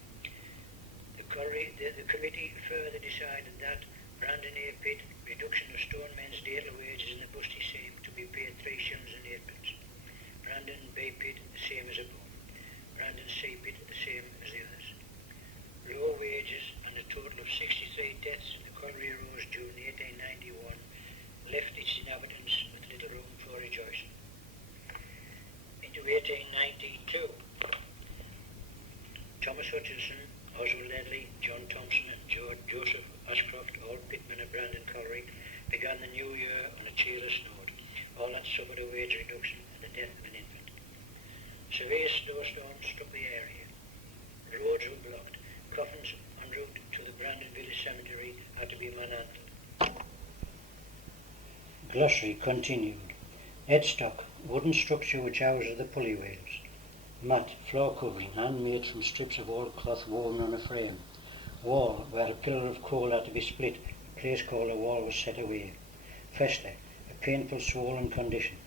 The committee further decided that Brandon A. Pit, reduction of stonemen's daily wages in the Busty same to be paid 3 shillings and 8 pence. Brandon B. Pit, the same as above. Brandon C. Pit, the same as the others. Low wages and a total of 63 deaths in the colliery rose June 1891 left its inhabitants with little room for rejoicing. Into 1892, Thomas Hutchinson, Oswald Ledley, John Thompson and Joseph Ashcroft, all pitmen of Brandon Colliery, began the new year on a cheerless note. All had suffered a wage reduction and the death of an infant. Severe snowstorms struck the area. Roads were blocked. Coffins en route to the Brandon Village Cemetery had to be manhandled. Glossary continued. Headstock, wooden structure which houses the pulley wheels. Mat, floor covering, handmade from strips of old cloth woven on a frame. Wall, where a pillar of coal had to be split, a place called a wall was set away. Fester, a painful swollen condition.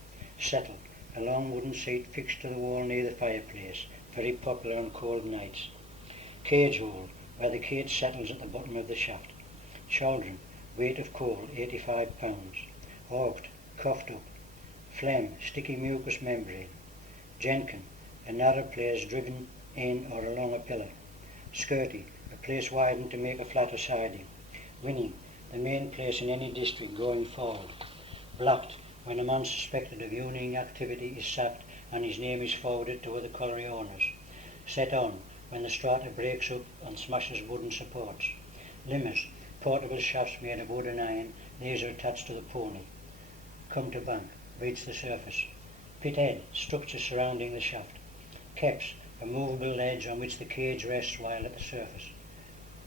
Settle, a long wooden seat fixed to the wall near the fireplace, very popular on cold nights. Cage hole, where the cage settles at the bottom of the shaft. Chaldron, weight of coal, 85 pounds. Augt, coughed up. Phlegm, sticky mucous membrane. Jenkin, a narrow place driven in or along a pillar. Skirty, a place widened to make a flatter siding. Winning, the main place in any district going forward. Blocked, when a man suspected of union activity is sacked and his name is forwarded to other colliery owners. Set on, when the strata breaks up and smashes wooden supports. Limbers, portable shafts made of wood and iron, these are attached to the pony. Come to bank, reach the surface. Pit head, structure surrounding the shaft. Keps, a movable ledge on which the cage rests while at the surface.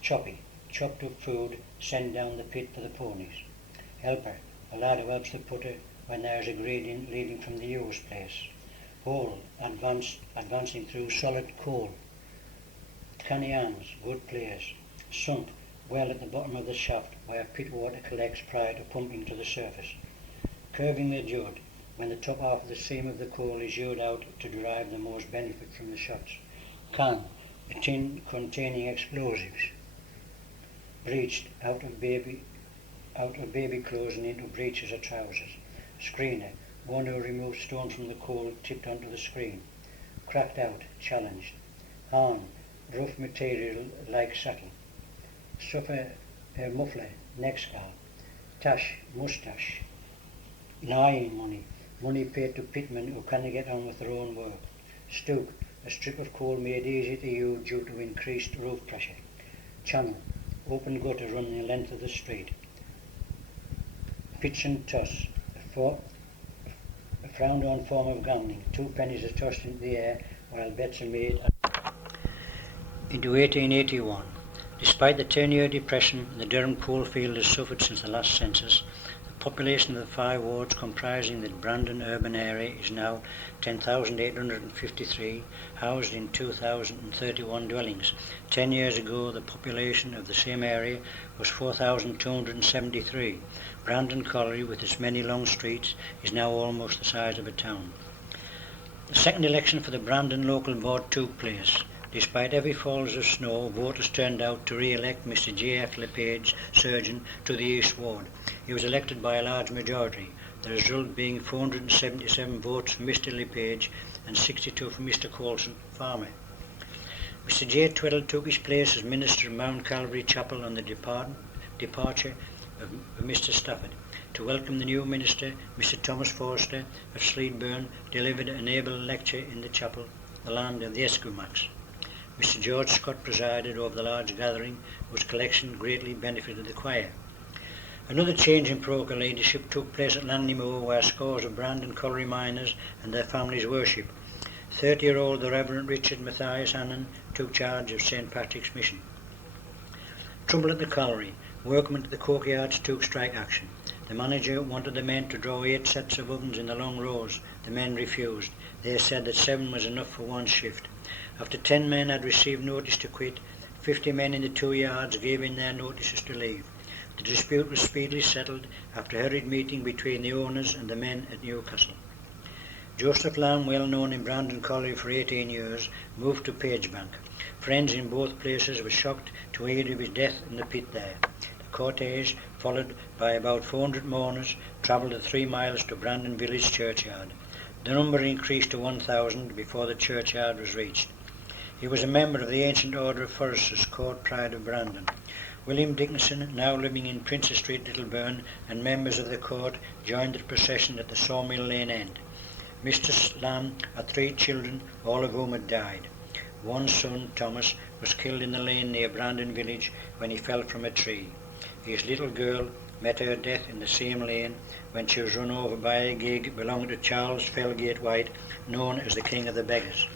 Choppy, chopped up food sent down the pit to the ponies. Helper, a lad who helps the putter when there is a gradient leading from the ewe's place. Hole, advancing through solid coal. Canny hands, good players. Sunk, well at the bottom of the shaft where pit water collects prior to pumping to the surface. Curving the jud, when the top half of the seam of the coal is yawed out to derive the most benefit from the shots. Can, a tin containing explosives. Breeched, out of baby clothes and into breeches or trousers. Screener, one who removes stones from the coal tipped onto the screen. Cracked out, challenged. Harn, rough material like satin. Suffer, muffler, neck scarf. Tash, moustache. Lying money, money paid to pitmen who cannot get on with their own work. Stoop, a strip of coal made easy to use due to increased roof pressure. Channel, open gutter running the length of the street. Pitch and toss, a frowned on form of gambling. 2 pennies are tossed into the air while bets are made. Into 1881. Despite the 10-year depression the Durham coalfield has suffered since the last census, the population of the 5 wards comprising the Brandon urban area is now 10,853, housed in 2,031 dwellings. 10 years ago the population of the same area was 4,273. Brandon Colliery, with its many long streets, is now almost the size of a town. The second election for the Brandon local board took place. Despite heavy falls of snow, voters turned out to re-elect Mr. J.F. LePage, surgeon, to the East Ward. He was elected by a large majority, the result being 477 votes for Mr. LePage and 62 for Mr. Coulson, farmer. Mr. J. Twiddle took his place as minister of Mount Calvary Chapel on the departure of Mr. Stafford. To welcome the new minister, Mr. Thomas Forster of Sleedburn delivered an able lecture in the chapel, the land of the Esquimaux. Mr. George Scott presided over the large gathering, whose collection greatly benefited the choir. Another change in parochial leadership took place at Langley Moor, where scores of Brandon Colliery miners and their families worship. 30-year-old the Reverend Richard Matthias Annan took charge of St. Patrick's Mission. Trouble at the colliery. Workmen at the courtyards took strike action. The manager wanted the men to draw 8 sets of ovens in the long rows. The men refused. They said that 7 was enough for one shift. After 10 men had received notice to quit, 50 men in the 2 yards gave in their notices to leave. The dispute was speedily settled after a hurried meeting between the owners and the men at Newcastle. Joseph Lamb, well known in Brandon Colliery for 18 years, moved to Pagebank. Friends in both places were shocked to hear of his death in the pit there. The cortege, followed by about 400 mourners, travelled the 3 miles to Brandon Village churchyard. The number increased to 1,000 before the churchyard was reached. He was a member of the ancient order of foresters, Court Pride of Brandon. William Dickinson, now living in Princess Street, Littleburn, and members of the court joined the procession at the Sawmill Lane end. Mr. Lamb had 3 children, all of whom had died. One son, Thomas, was killed in the lane near Brandon Village when he fell from a tree. His little girl met her death in the same lane when she was run over by a gig belonging to Charles Felgate White, known as the King of the Beggars.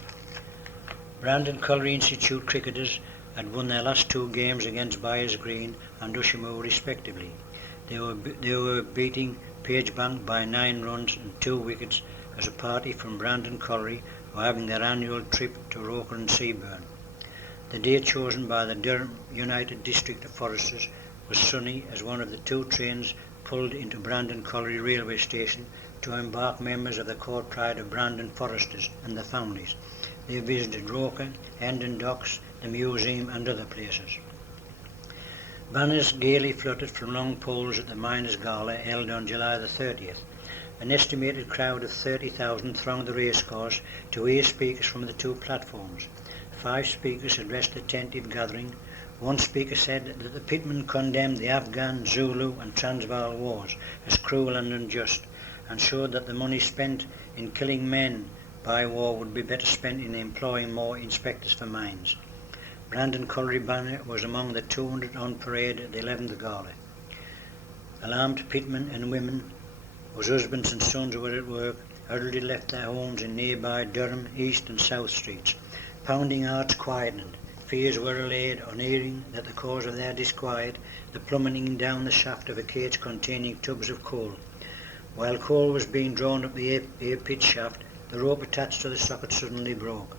Brandon Colliery Institute cricketers had won their last 2 games against Byers Green and Ushamu respectively. They were beating Pagebank by 9 runs and 2 wickets as a party from Brandon Colliery were having their annual trip to Roker and Seaburn. The day chosen by the Durham United District of Foresters was sunny as one of the 2 trains pulled into Brandon Colliery railway station to embark members of the Court Pride of Brandon Foresters and their families. They visited Roker, Hendon Docks, the museum and other places. Banners gaily fluttered from long poles at the Miners' Gala held on July the 30th. An estimated crowd of 30,000 thronged the racecourse to hear speakers from the 2 platforms. 5 speakers addressed the attentive gathering. One speaker said that the pitmen condemned the Afghan, Zulu and Transvaal wars as cruel and unjust, and showed that the money spent in killing men by war would be better spent in employing more inspectors for mines. Brandon Colliery banner was among the 200 on parade at the 11th Gala. Alarmed pitmen and women, whose husbands and sons were at work, hurriedly left their homes in nearby Durham, East and South Streets. Pounding hearts quietened. Fears were allayed on hearing that the cause of their disquiet, the plummeting down the shaft of a cage containing tubs of coal. While coal was being drawn up the air pit shaft, The rope attached to the socket suddenly broke.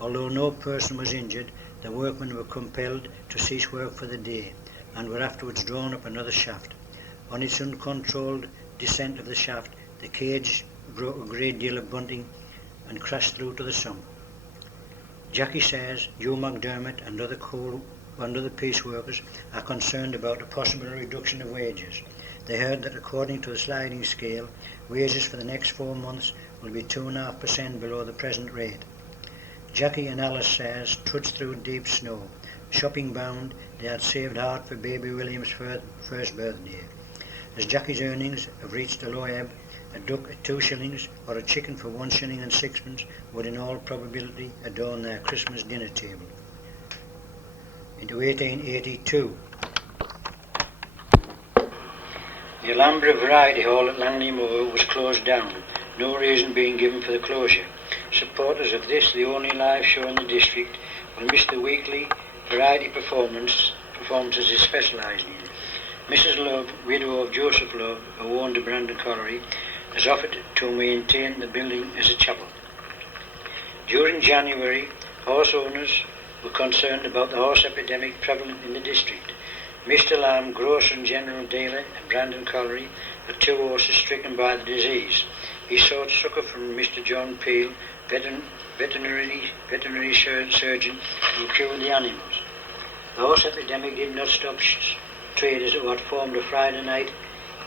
Although no person was injured, the workmen were compelled to cease work for the day and were afterwards drawn up another shaft. On its uncontrolled descent of the shaft, the cage broke a great deal of bunting and crashed through to the sump. Jackie says Hugh McDermott and other piece workers are concerned about a possible reduction of wages. They heard that according to the sliding scale, wages for the next 4 months will be 2.5% below the present rate. Jackie and Alice says trudged through deep snow. Shopping bound, they had saved hard for baby William's first birthday. As Jackie's earnings have reached a low ebb, a duck at 2 shillings or a chicken for 1 shilling and sixpence would in all probability adorn their Christmas dinner table. Into 1882. The Alhambra Variety Hall at Langley Moor was closed down, no reason being given for the closure. Supporters of this, the only live show in the district, will miss the weekly variety performances it specialised in. Mrs. Love, widow of Joseph Love, who owned Brandon Colliery, has offered to maintain the building as a chapel. During January, horse owners were concerned about the horse epidemic prevalent in the district. Mr. Lamb, grocer and general dealer at Brandon Colliery, had 2 horses stricken by the disease. He sought succour from Mr. John Peel, veterinary surgeon, who cured the animals. The horse epidemic did not stop traders who had formed a Friday night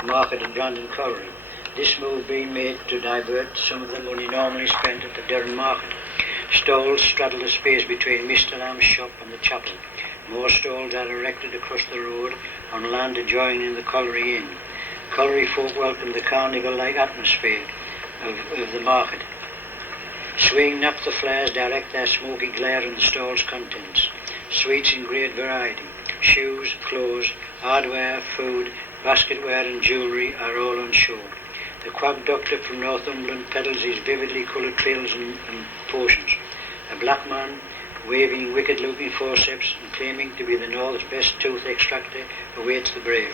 market at Brandon Colliery. This move being made to divert some of the money normally spent at the Durham market. Stalls straddle the space between Mr. Lamb's shop and the chapel. More stalls are erected across the road on land adjoining the Colliery Inn. Colliery folk welcome the carnival-like atmosphere of the market. Swinging naphtha flares direct their smoky glare on the stall's contents. Sweets in great variety. Shoes, clothes, hardware, food, basketware and jewellery are all on show. The quack doctor from Northumberland peddles his vividly coloured pills and potions. A black man waving wicked-looking forceps and claiming to be the North's best tooth extractor awaits the brave.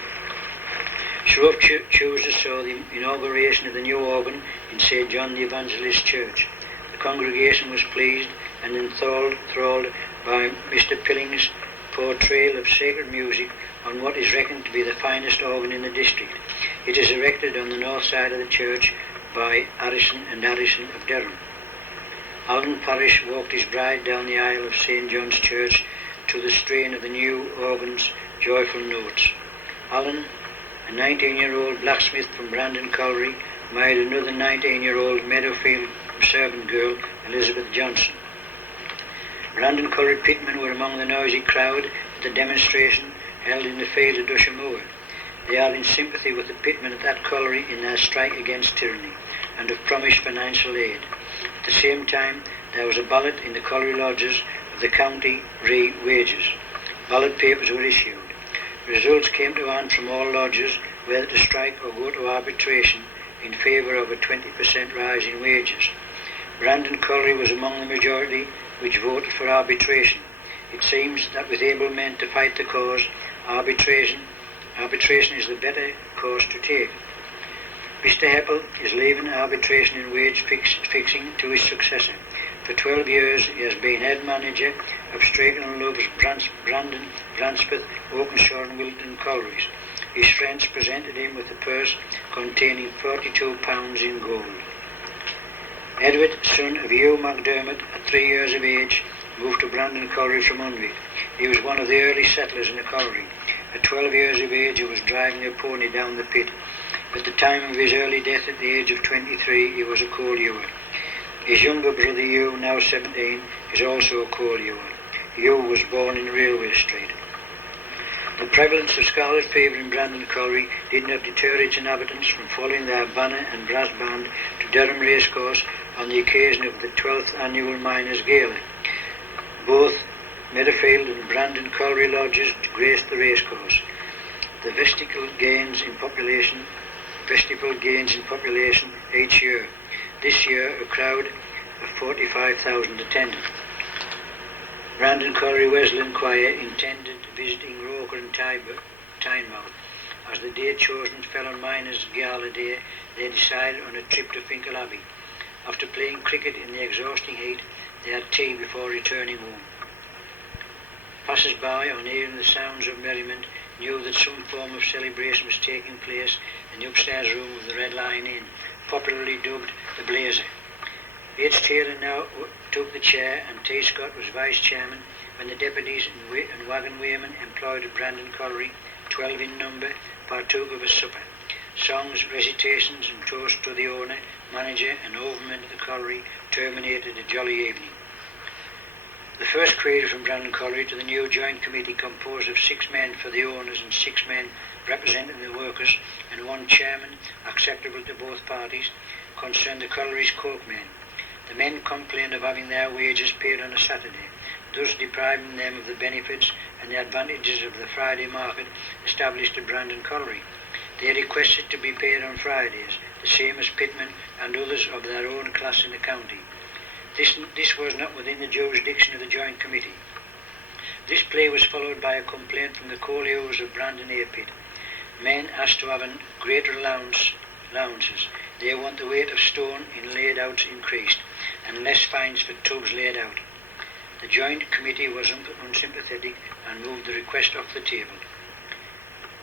Shrove Tuesday saw the inauguration of the new organ in St. John the Evangelist's Church. The congregation was pleased and enthralled by Mr. Pilling's portrayal of sacred music on what is reckoned to be the finest organ in the district. It is erected on the north side of the church by Harrison and Harrison of Durham. Alan Parrish walked his bride down the aisle of St. John's Church to the strain of the new organ's joyful notes. Alan, a 19-year-old blacksmith from Brandon Colliery, married another 19-year-old Meadowfield servant girl, Elizabeth Johnson. Brandon Colliery pitmen were among the noisy crowd at the demonstration held in the field of Dushamoor. They are in sympathy with the pitmen at that colliery in their strike against tyranny and have promised financial aid. At the same time, there was a ballot in the colliery lodges of the county wages. Ballot papers were issued. Results came to hand from all lodges whether to strike or go to arbitration in favour of a 20% rise in wages. Brandon Colliery was among the majority which voted for arbitration. It seems that with able men to fight the cause, arbitration is the better course to take. Mr. Heppel is leaving arbitration and wage fixing to his successor. For 12 years he has been head manager of Strachan and Love's Brandon, Bransford, Oakenshaw and Wilton collieries. His friends presented him with a purse containing £42 in gold. Edward, son of Hugh McDermott, at 3 years of age, moved to Brandon Colliery from Unwick. He was one of the early settlers in the colliery. At 12 years of age he was driving a pony down the pit. At the time of his early death at the age of 23 he was a coal ewer. His younger brother Hugh, now 17, is also a coal ewer. Hugh was born in Railway Street. The prevalence of scarlet fever in Brandon Colliery did not deter its inhabitants from following their banner and brass band to Durham Racecourse on the occasion of the 12th annual Miners' Gala. Both Meadowfield and Brandon Colliery lodges graced the racecourse. The festival gains in population each year. This year a crowd of 45,000 attended. Brandon Colliery Wesleyan Choir intended visiting Roker and Tynemouth. As the day chosen fell on Miners' Gala Day, they decided on a trip to Finkel Abbey. After playing cricket in the exhausting heat, they had tea before returning home. Passers-by, on hearing the sounds of merriment, knew that some form of celebration was taking place in the upstairs room of the Red Lion Inn, popularly dubbed the Blazer. H. Taylor now took the chair, and T. Scott was vice chairman when the deputies and wagon waymen employed at Brandon Colliery, 12 in number, partook of a supper. Songs, recitations and toasts to the owner, manager and overman of the colliery terminated a jolly evening. The first query from Brandon Colliery to the new joint committee, composed of 6 men for the owners and 6 men representing the workers and 1 chairman acceptable to both parties, concerned the colliery's cokemen. The men complained of having their wages paid on a Saturday, thus depriving them of the benefits and the advantages of the Friday market established at Brandon Colliery. They requested to be paid on Fridays, the same as pitmen and others of their own class in the county. This was not within the jurisdiction of the Joint Committee. This play was followed by a complaint from the colliers of Brandon Air Pit. Men asked to have greater allowances. They want the weight of stone in laid outs increased, and less fines for tubs laid out. The Joint Committee was unsympathetic and moved the request off the table.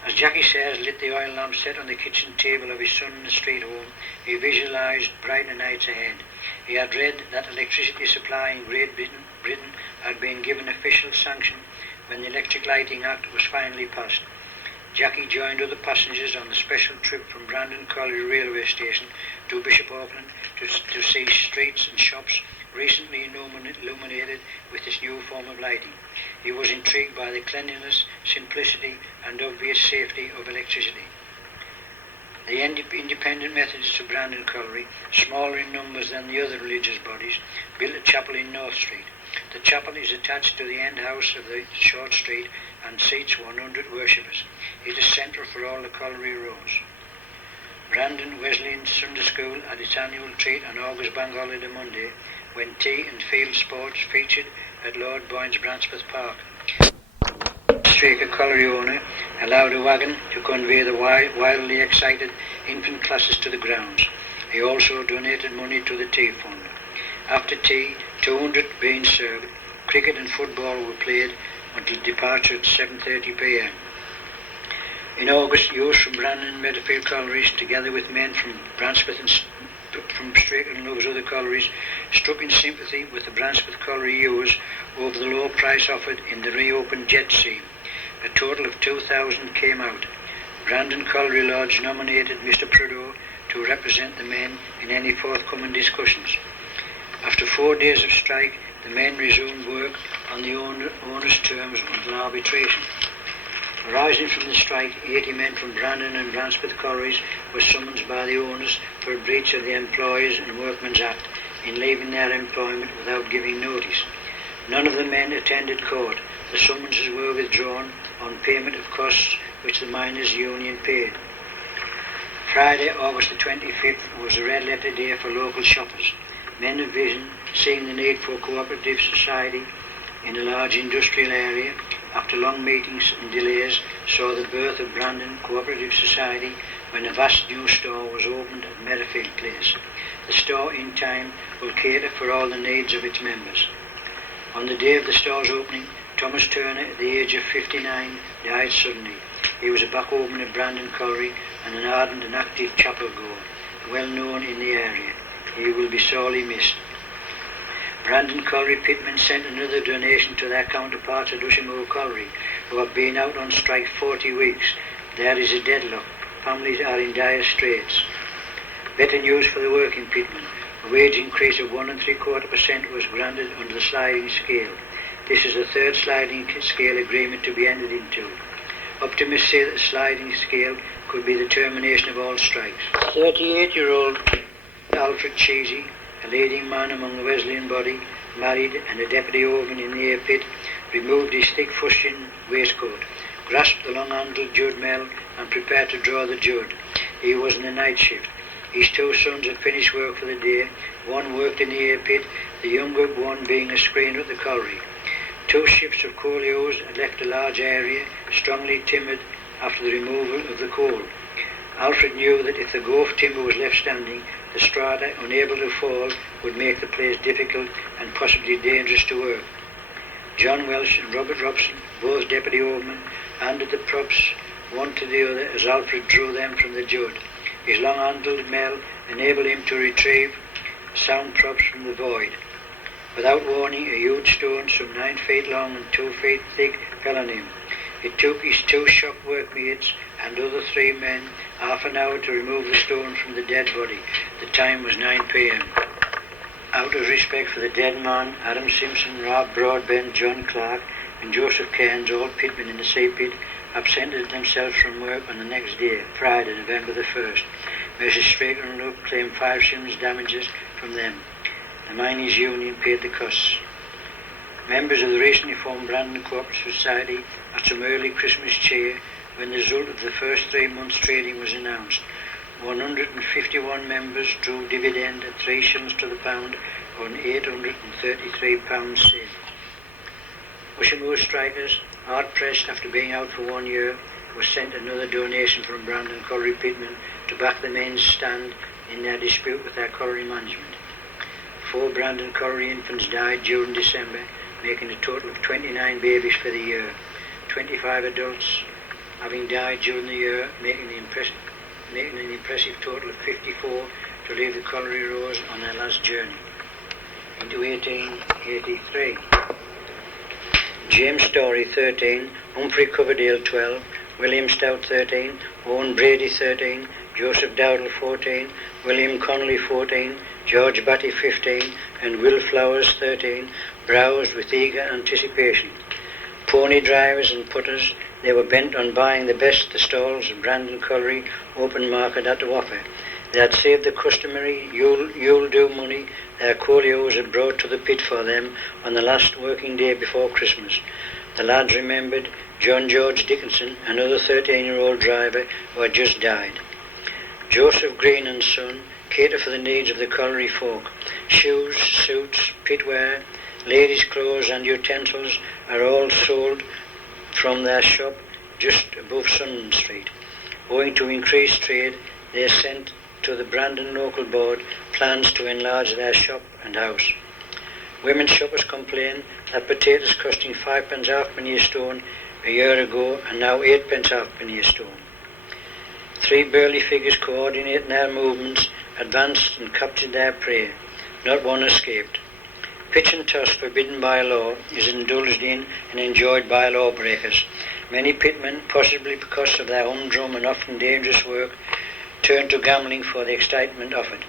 As Jackie Sayers lit the oil lamp set on the kitchen table of his son in the street home, he visualized brighter nights ahead. He had read that electricity supply in Great Britain had been given official sanction when the Electric Lighting Act was finally passed. Jackie joined other passengers on the special trip from Brandon Colliery railway station to Bishop Auckland to see streets and shops recently illuminated with this new form of lighting. He was intrigued by the cleanliness, simplicity and obvious safety of electricity. The independent Methodists of Brandon Colliery, smaller in numbers than the other religious bodies, built a chapel in North Street. The chapel is attached to the end house of the short street and seats 100 worshippers. It is central for all the colliery rows. Brandon Wesleyan Sunday School had its annual treat on August Bank Holiday Monday, when tea and field sports featured at Lord Boyne's Bransford Park. Straker colliery owner allowed a wagon to convey the wildly excited infant classes to the grounds. He also donated money to the tea fund. After tea, 200 being served, cricket and football were played until departure at 7:30 p.m. In August, youths from Brandon and Meadowfield collieries, together with men from Bransford and from Straker and those other collieries, struck in sympathy with the Bransford colliery youths over the low price offered in the reopened jet scene. A total of 2,000 came out. Brandon Colliery Lodge nominated Mr. Prideaux to represent the men in any forthcoming discussions. After 4 days of strike, the men resumed work on the owner's terms until arbitration. Arising from the strike, 80 men from Brandon and Bransford collieries were summoned by the owners for a breach of the Employers and Workmen's Act in leaving their employment without giving notice. None of the men attended court. The summonses were withdrawn on payment of costs which the miners' union paid. Friday, August the 25th, was a red letter day for local shoppers. Men of vision, seeing the need for cooperative society in a large industrial area, after long meetings and delays, saw the birth of Brandon Cooperative Society when a vast new store was opened at Meadowfield Place. The store, in time, will cater for all the needs of its members. On the day of the store's opening, Thomas Turner, at the age of 59, died suddenly. He was a backwoman at Brandon Colliery and an ardent and active chapel goer, well known in the area. He will be sorely missed. Brandon Colliery pitmen sent another donation to their counterparts at Ushamoor Colliery, who have been out on strike 40 weeks. There is a deadlock. Families are in dire straits. Better news for the working pitmen. A wage increase of 1 3/4% was granted under the sliding scale. This is the third sliding scale agreement to be entered into. Optimists say that the sliding scale could be the termination of all strikes. 38-year-old Alfred Cheesy, a leading man among the Wesleyan body, married and a deputy overman in the air pit, removed his thick fustian waistcoat, grasped the long-handled jud mel and prepared to draw the jud. He was in the night shift. His 2 sons had finished work for the day. One worked in the air pit, the younger one being a screener at the colliery. 2 shifts of coalios had left a large area, strongly timbered after the removal of the coal. Alfred knew that if the Gove timber was left standing, The strata, unable to fall, would make the place difficult and possibly dangerous to work. John Welsh and Robert Robson, both deputy overmen, handed the props one to the other as Alfred drew them from the jut. His long-handled mail enabled him to retrieve sound props from the void. Without warning, a huge stone some 9 feet long and 2 feet thick fell on him. It took his 2 shock workmates and other 3 men half an hour to remove the stone from the dead body. The time was 9 p.m. Out of respect for the dead man, Adam Simpson, Rob Broadbent, John Clark and Joseph Cairns, all pitmen in the sea pit, absented themselves from work on the next day, Friday, November the 1st. Messrs. Straker and Luke claimed 5 shillings damages from them. The Miners' Union paid the costs. Members of the recently formed Brandon Cooperative Society had some early Christmas cheer when the result of the first 3 months' trading was announced. 151 members drew dividend at 3 shillings to the pound on £833 sale. Ushamoor strikers, hard pressed after being out for 1 year, was sent another donation from Brandon Colliery pitmen to back the men's stand in their dispute with their colliery management. 4 Brandon Colliery infants died during December, making a total of 29 babies for the year. 25 adults having died during the year, making an impressive total of 54 to leave the colliery rows on their last journey into 1883. James Story 13, Humphrey Coverdale 12, William Stout 13, Owen Brady 13, Joseph Dowdle 14, William Connolly 14, George Batty 15 and Will Flowers 13 browsed with eager anticipation. Pony drivers and putters, they were bent on buying the best the stalls of Brandon Colliery open market had to offer. They had saved the customary Yule-do money their colios had brought to the pit for them on the last working day before Christmas. The lads remembered John George Dickinson, another 13-year-old driver who had just died. Joseph Green and Son cater for the needs of the colliery folk. Shoes, suits, pitware, ladies' clothes and utensils are all sold from their shop just above Sunderland Street. Owing to increased trade, they sent to the Brandon Local Board plans to enlarge their shop and house. Women shoppers complain that potatoes costing 5p halfpenny a stone a year ago and now 8p halfpenny a stone. 3 burly figures coordinating their movements advanced and captured their prey. Not one escaped. Pitch and toss, forbidden by law, is indulged in and enjoyed by lawbreakers. Many pitmen, possibly because of their humdrum and often dangerous work, turn to gambling for the excitement offered.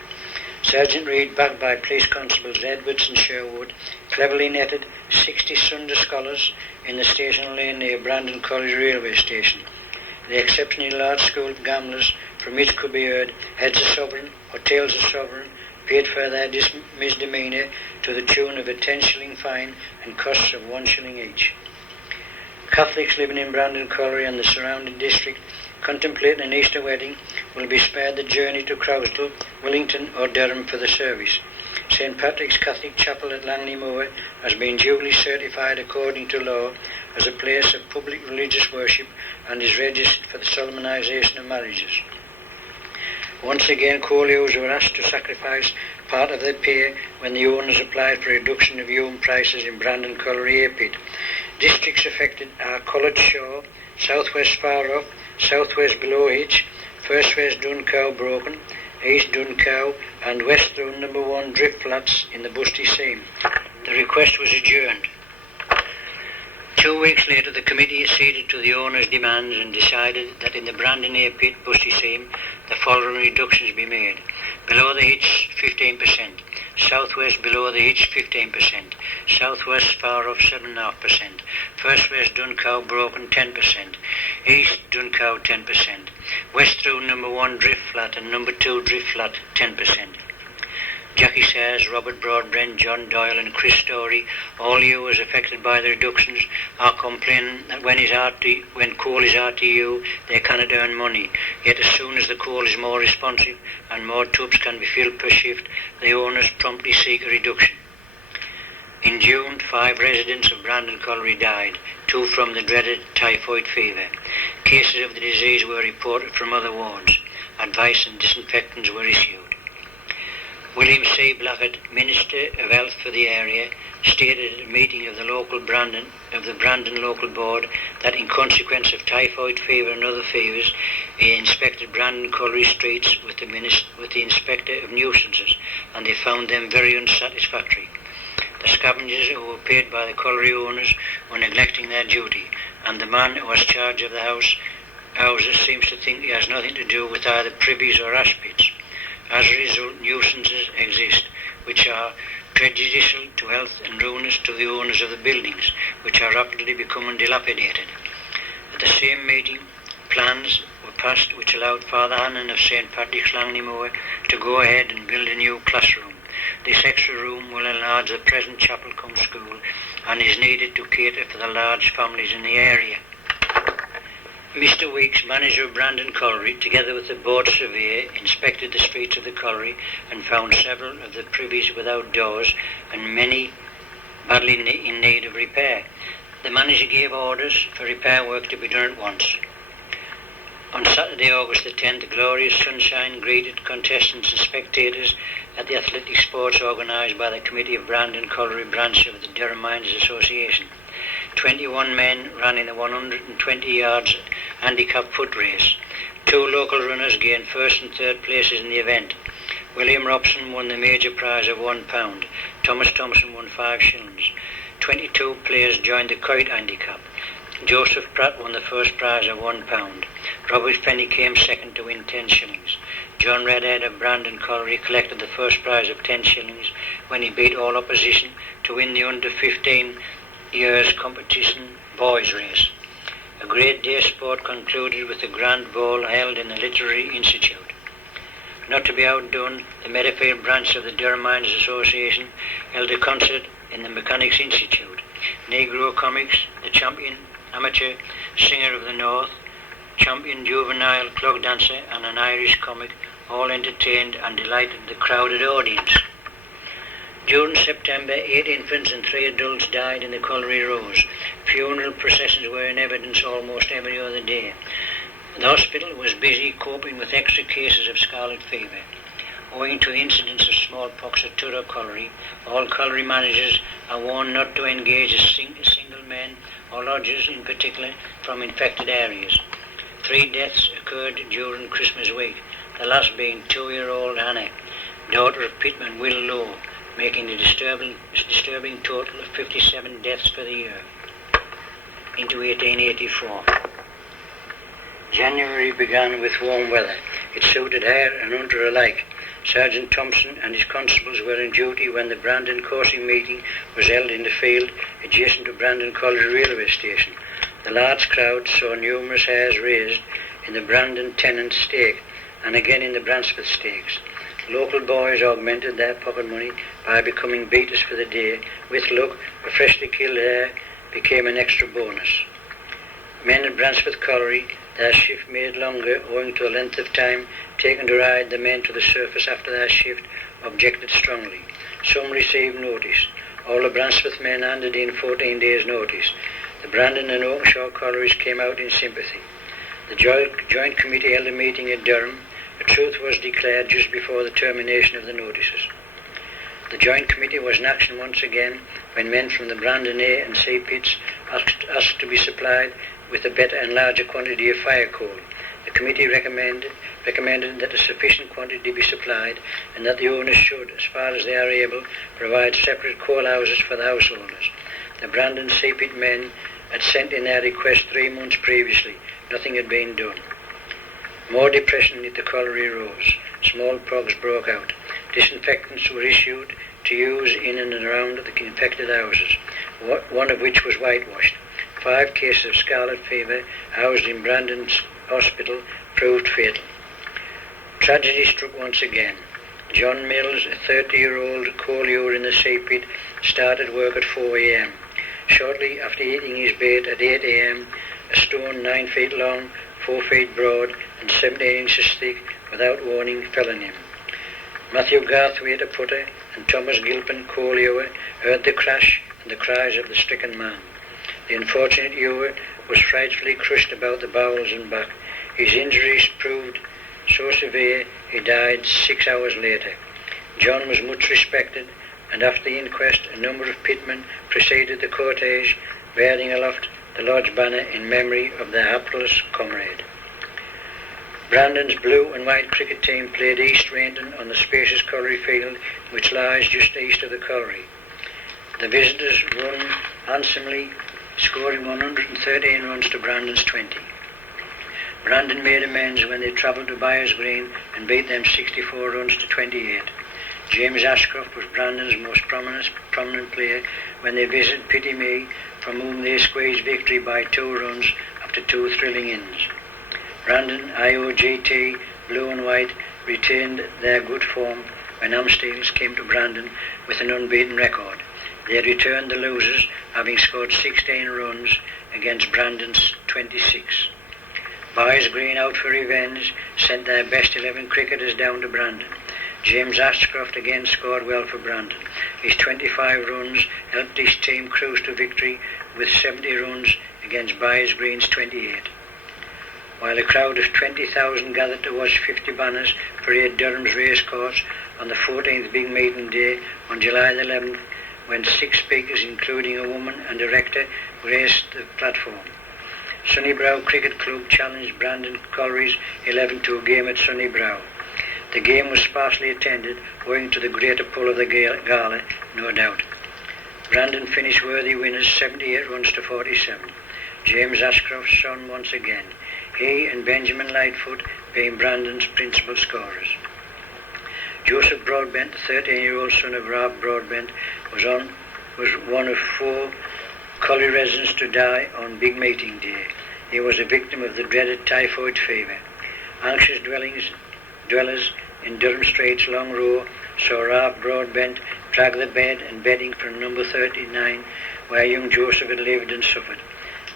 Sergeant Reed, backed by police constables Edwards and Sherwood, cleverly netted 60 Sunday scholars in the station lane near Brandon College railway station. The exceptionally large school of gamblers from which could be heard heads a sovereign or tails a sovereign paid for their misdemeanour to the tune of a 10-shilling fine and costs of 1 shilling each. Catholics living in Brandon Colliery and the surrounding district contemplating an Easter wedding will be spared the journey to Crowsdale, Willington or Durham for the service. St. Patrick's Catholic Chapel at Langley Moor has been duly certified according to law as a place of public religious worship and is registered for the solemnisation of marriages. Once again, colios were asked to sacrifice part of their pay when the owners applied for a reduction of home prices in Brandon Colliery Air Pit. Districts affected are College Shaw, Southwest Farrock, Southwest Below Hitch, First West Duncow Broken, East Duncow and West through number 1 Drift Flats in the Busty Seam. The request was adjourned. 2 weeks later, the committee acceded to the owner's demands and decided that in the Brandon Air Pit, Busty Seam, the following reductions be made. Below the hitch, 15%. Southwest below the hitch, 15%. Southwest far off, 7.5%. First West Duncow Broken, 10%. East Duncow, 10%. West through number 1 Drift Flat and number 2 Drift Flat, 10%. Jackie Sayers, Robert Broadbent, John Doyle and Chris Story, all viewers affected by the reductions, are complaining that when coal is RTU, they cannot earn money. Yet as soon as the coal is more responsive and more tubs can be filled per shift, the owners promptly seek a reduction. In June, 5 residents of Brandon Colliery died, 2 from the dreaded typhoid fever. Cases of the disease were reported from other wards. Advice and disinfectants were issued. William C. Blackett, Minister of Health for the area, stated at a meeting of the Brandon Local Board that in consequence of typhoid fever and other fevers, he inspected Brandon Colliery streets with the Inspector of Nuisances, and they found them very unsatisfactory. The scavengers who were paid by the colliery owners were neglecting their duty, and the man who has charge of the houses seems to think he has nothing to do with either privies or ash pits. As a result, nuisances exist, which are prejudicial to health and ruinous to the owners of the buildings, which are rapidly becoming dilapidated. At the same meeting, plans were passed which allowed Father Hannon of St. Patrick's, Langnemoor, to go ahead and build a new classroom. This extra room will enlarge the present chapel cum school and is needed to cater for the large families in the area. Mr. Weeks, manager of Brandon Colliery, together with the board surveyor, inspected the streets of the colliery and found several of the privies without doors and many badly in need of repair. The manager gave orders for repair work to be done at once. On Saturday, August the 10th, glorious sunshine greeted contestants and spectators at the athletic sports organised by the Committee of Brandon Colliery branch of the Durham Miners Association. 21 men ran in the 120 yards handicap foot race. 2 local runners gained first and third places in the event. William Robson won the major prize of £1. Thomas Thompson won 5 shillings. 22 players joined the kite handicap. Joseph Pratt won the first prize of £1. Robert Penny came second to win 10 shillings. John Redhead of Brandon Colliery collected the first prize of 10 shillings when he beat all opposition to win the under 15 years competition boys race. A great day's sport concluded with a grand ball held in the Literary Institute. Not to be outdone, the Meadowfield branch of the Durham Miners Association held a concert in the Mechanics Institute. Negro Comics, the champion amateur singer of the North, champion juvenile clog dancer and an Irish comic all entertained and delighted the crowded audience. During September, 8 infants and 3 adults died in the colliery rows. Funeral processions were in evidence almost every other day. The hospital was busy coping with extra cases of scarlet fever. Owing to the incidence of smallpox at Tudor Colliery, all colliery managers are warned not to engage single men or lodgers in particular from infected areas. 3 deaths occurred during Christmas week, the last being 2-year-old Hannah, daughter of pitman Will Lowe, making a disturbing total of 57 deaths for the year into 1884. January began with warm weather. It suited Hare and Hunter alike. Sergeant Thompson and his constables were on duty when the Brandon coursing meeting was held in the field adjacent to Brandon Colliery railway station. The large crowd saw numerous hares raised in the Brandon Tennant stake and again in the Bransford stakes. Local boys augmented their pocket money by becoming beaters for the day. With luck, a freshly killed hare became an extra bonus. Men at Bransford Colliery, their shift made longer owing to the length of time taken to ride the men to the surface after their shift, objected strongly. Some received notice. All the Bransford men handed in 14 days' notice. The Brandon and Oakenshaw collieries came out in sympathy. The Joint Committee held a meeting at Durham. A truth was declared just before the termination of the notices. The Joint Committee was in action once again when men from the Brandon A and C pits asked to be supplied with a better and larger quantity of fire coal. The committee recommended that a sufficient quantity be supplied and that the owners should, as far as they are able, provide separate coal houses for the house owners. The Brandon C pit men had sent in their request 3 months previously. Nothing had been done. More depression hit the colliery rose. Smallpox broke out. Disinfectants were issued to use in and around the infected houses, one of which was whitewashed. 5 cases of scarlet fever housed in Brandon's hospital proved fatal. Tragedy struck once again. John Mills, a 30-year-old collier in the sea pit, started work at 4 a.m. Shortly after eating his bait at 8 a.m., a stone 9 feet long, 4 feet broad and 17 inches thick, without warning, fell on him. Matthew Garthwaite, a putter, and Thomas Gilpin, co-ewer, heard the crash and the cries of the stricken man. The unfortunate ewer was frightfully crushed about the bowels and back. His injuries proved so severe he died 6 hours later. John was much respected, and after the inquest a number of pitmen preceded the cortege, bearing aloft the lodge banner in memory of their hapless comrade. Brandon's blue and white cricket team played East Rainton on the spacious colliery field which lies just east of the colliery. The visitors won handsomely, scoring 113 runs to Brandon's 20. Brandon made amends when they travelled to Byers Green and beat them 64 runs to 28. James Ashcroft was Brandon's most prominent player when they visited Pitty from whom they squeezed victory by 2 runs after 2 thrilling innings. Brandon, IOGT, Blue and White retained their good form when Amsteels came to Brandon with an unbeaten record. They returned the losers, having scored 16 runs against Brandon's 26. Byers Green, out for revenge, sent their best 11 cricketers down to Brandon. James Ashcroft again scored well for Brandon. His 25 runs helped his team cruise to victory with 70 runs against Byers Green's 28. While a crowd of 20,000 gathered to watch 50 banners parade Durham's racecourse on the 14th big meeting day on July the 11th, when 6 speakers, including a woman and a rector, graced the platform. Sunnybrow Cricket Club challenged Brandon Colliery's 11 to a game at Sunnybrow. The game was sparsely attended, owing to the greater pull of the gala, no doubt. Brandon finished worthy winners 78 runs to 47. James Ashcroft shone once again, he and Benjamin Lightfoot being Brandon's principal scorers. Joseph Broadbent, the 13-year-old son of Ralph Broadbent, was one of 4 colliery residents to die on big meeting day. He was a victim of the dreaded typhoid fever. Anxious dwellers in Durham Street's long row saw Ralph Broadbent drag the bed and bedding from number 39, where young Joseph had lived and suffered.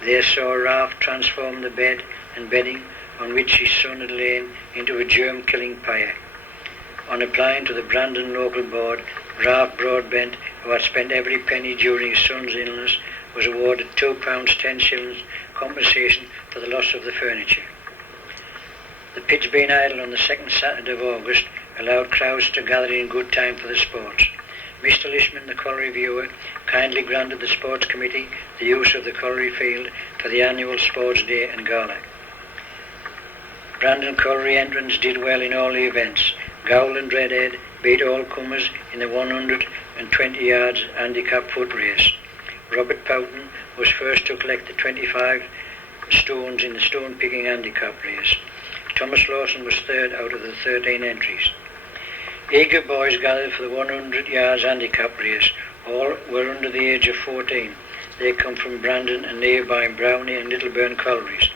They saw Ralph transform the bed and bedding on which his son had lain into a germ-killing pyre. On applying to the Brandon local board, Ralph Broadbent, who had spent every penny during his son's illness, was awarded £2 10 shillings compensation for the loss of the furniture. The pitch being idle on the second Saturday of August allowed crowds to gather in good time for the sports. Mr. Lishman, the colliery viewer, kindly granted the sports committee the use of the colliery field for the annual sports day and gala. Brandon Colliery entrants did well in all the events. Gowl and Redhead beat all comers in the 120 yards handicap foot race. Robert Poughton was first to collect the 25 stones in the stone picking handicap race. Thomas Lawson was third out of the 13 entries. Eager boys gathered for the 100 yards handicap race. All were under the age of 14. They come from Brandon and nearby Brownie and Littleburn collieries.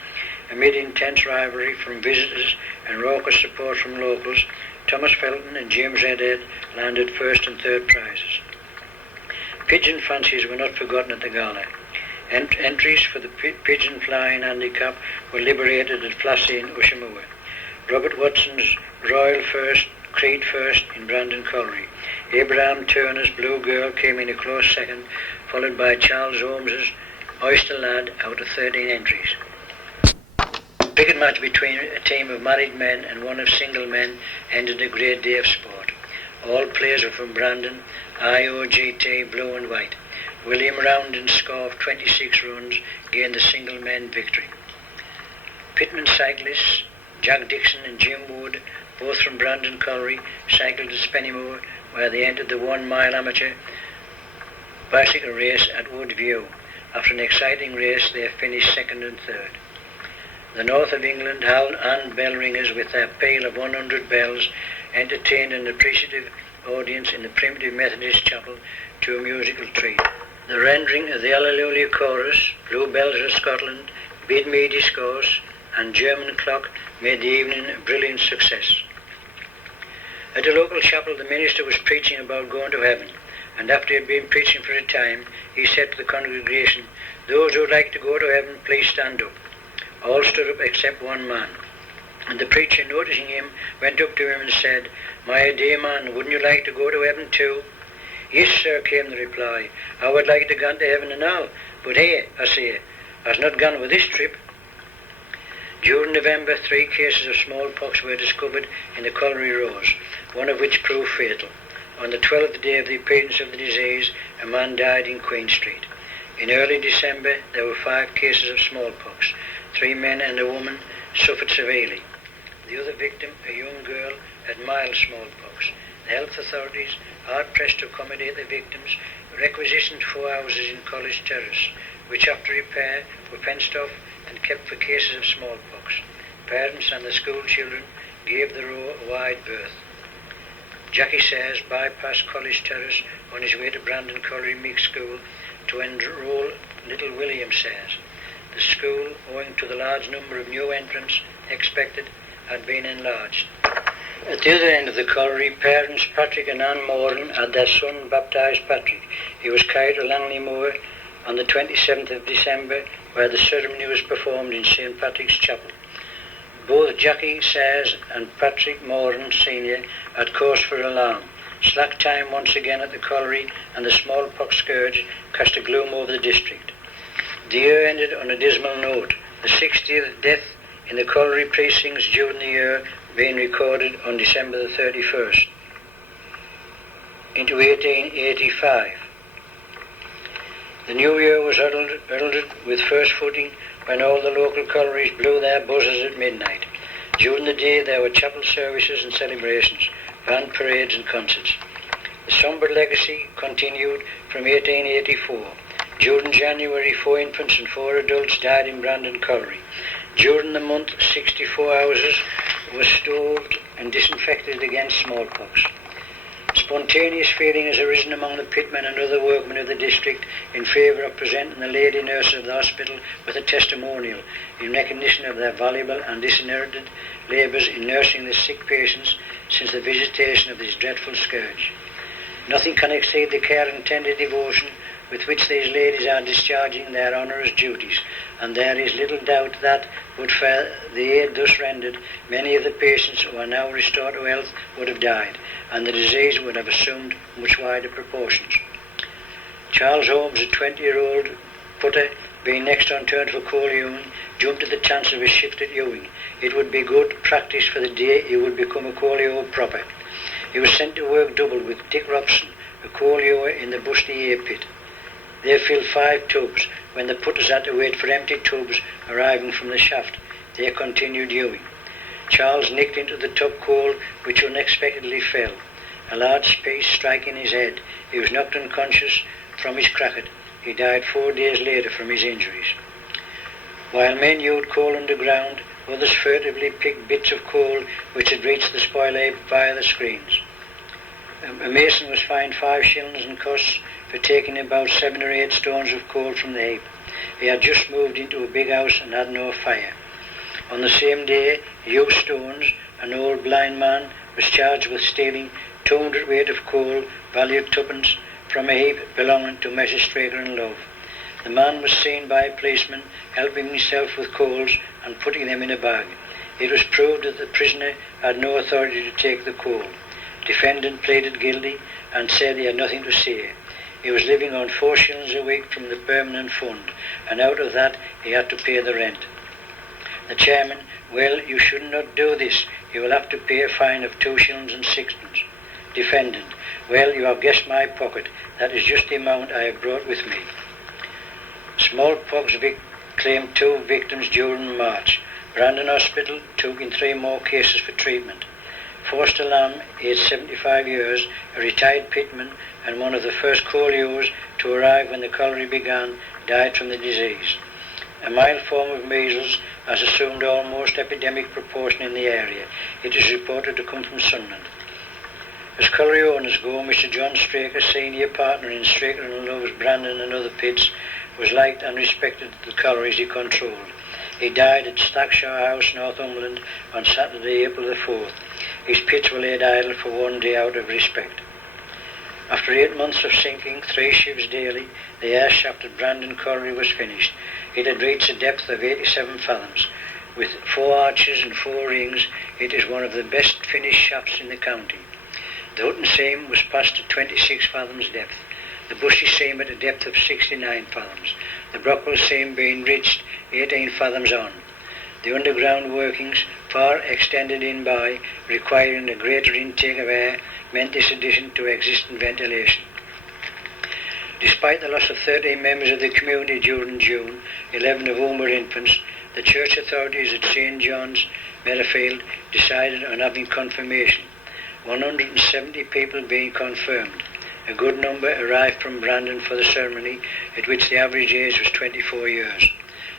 Amid intense rivalry from visitors and raucous support from locals, Thomas Felton and James Redhead landed first and third prizes. Pigeon fancies were not forgotten at the gala. Entries for the pigeon flying handicap were liberated at Flassie in Ushamoor. Robert Watson's Royal First, Creed First in Brandon Colliery. Abraham Turner's Blue Girl came in a close second, followed by Charles Holmes's Oyster Lad out of 13 entries. A cricket match between a team of married men and one of single men ended a great day of sport. All players were from Brandon, IOGT, Blue and White. William Roundin's score of 26 runs gained the single men victory. Pitman cyclists Jack Dixon and Jim Wood, both from Brandon Colliery, cycled to Spennymoor, where they entered the 1 mile amateur bicycle race at Woodview. After an exciting race, they finished second and third. The north of England and bell ringers with their peal of 100 bells entertained an appreciative audience in the primitive Methodist chapel to a musical treat. The rendering of the Alleluia chorus, Blue Bells of Scotland, Bid Me Discourse and German Clock made the evening a brilliant success. At the local chapel, the minister was preaching about going to heaven, and after he had been preaching for a time, he said to the congregation, "Those who would like to go to heaven, please stand up." All stood up except one man, and the preacher, noticing him, went up to him and said, "My dear man, wouldn't you like to go to heaven too?" "Yes, sir," came the reply. "I would like to go to heaven and all, but hey, I say, I's not gone with this trip." During November, 3 cases of smallpox were discovered in the colliery rows, one of which proved fatal. On the 12th day of the appearance of the disease, a man died in Queen Street. In early December, there were 5 cases of smallpox. 3 men and a woman suffered severely. The other victim, a young girl, had mild smallpox. The health authorities, hard-pressed to accommodate the victims, requisitioned 4 houses in College Terrace, which after repair were fenced off and kept for cases of smallpox. Parents and the school children gave the row a wide berth. Jackie Sayers bypassed College Terrace on his way to Brandon Colliery Mixed School to enroll little William Sayers. The school, owing to the large number of new entrants expected, had been enlarged. At the other end of the colliery, parents Patrick and Anne Moran had their son baptised Patrick. He was carried to Langley Moor on the 27th of December, where the ceremony was performed in St. Patrick's Chapel. Both Jackie Sayers and Patrick Moran Sr. had cause for alarm. Slack time once again at the colliery, and the smallpox scourge cast a gloom over the district. The year ended on a dismal note, the 60th death in the colliery precincts during the year being recorded on December the 31st into 1885. The new year was heralded with first footing when all the local collieries blew their buzzers at midnight. During the day there were chapel services and celebrations, band parades and concerts. The sombre legacy continued from 1884. During January, 4 infants and 4 adults died in Brandon Colliery. During the month, 64 houses were stoved and disinfected against smallpox. Spontaneous feeling has arisen among the pitmen and other workmen of the district in favour of presenting the lady nurses of the hospital with a testimonial in recognition of their valuable and disinherited labours in nursing the sick patients since the visitation of this dreadful scourge. Nothing can exceed the care and tender devotion with which these ladies are discharging their onerous duties, and there is little doubt that, but for the aid thus rendered, many of the patients who are now restored to health would have died, and the disease would have assumed much wider proportions. Charles Holmes, a 20-year-old putter, being next on turn for coal hewing, jumped at the chance of a shift at hewing. It would be good practice for the day he would become a coal hewer proper. He was sent to work double with Dick Robson, a coal hewer in the Busty A pit. They filled 5 tubs. When the putters had to wait for empty tubs arriving from the shaft, they continued hewing. Charles nicked into the top coal, which unexpectedly fell, a large piece striking his head. He was knocked unconscious from his cracket. He died 4 days later from his injuries. While men hewed coal underground, others furtively picked bits of coal which had reached the spoil heap via the screens. A mason was fined 5 shillings and costs for taking about 7 or 8 stones of coal from the heap. He had just moved into a big house and had no fire. On the same day, Hugh Stones, an old blind man, was charged with stealing 200 weight of coal, valued 2pence, from a heap belonging to Messrs. Straker and Love. The man was seen by a policeman helping himself with coals and putting them in a bag. It was proved that the prisoner had no authority to take the coal. Defendant pleaded guilty and said he had nothing to say. He was living on 4 shillings a week from the permanent fund, and out of that he had to pay the rent. The chairman, well, you should not do this. You will have to pay a fine of 2 shillings and 6pence. Defendant, well, you have guessed my pocket. That is just the amount I have brought with me. Smallpox claimed 2 victims during March. Brandon Hospital took in 3 more cases for treatment. Forster Lamb, aged 75 years, a retired pitman and one of the first coal hewers to arrive when the colliery began, died from the disease. A mild form of measles has assumed almost epidemic proportion in the area. It is reported to come from Sunderland. As colliery owners go, Mr. John Straker, senior partner in Straker and Love's Brandon and other pits, was liked and respected at the collieries he controlled. He died at Stackshaw House, Northumberland, on Saturday, April the 4th. His pits were laid idle for 1 day out of respect. After 8 months of sinking, 3 shifts daily, the air shaft at Brandon Colliery was finished. It had reached a depth of 87 fathoms. With 4 arches and 4 rings, it is one of the best finished shafts in the county. The Hutton seam was passed at 26 fathoms depth, the Bushy seam at a depth of 69 fathoms, the Brockwell seam being reached 18 fathoms on. The underground workings far extended in by, requiring a greater intake of air, meant this addition to existing ventilation. Despite the loss of 13 members of the community during June, 11 of whom were infants, the church authorities at St. John's, Merrifield, decided on having confirmation, 170 people being confirmed. A good number arrived from Brandon for the ceremony, at which the average age was 24 years.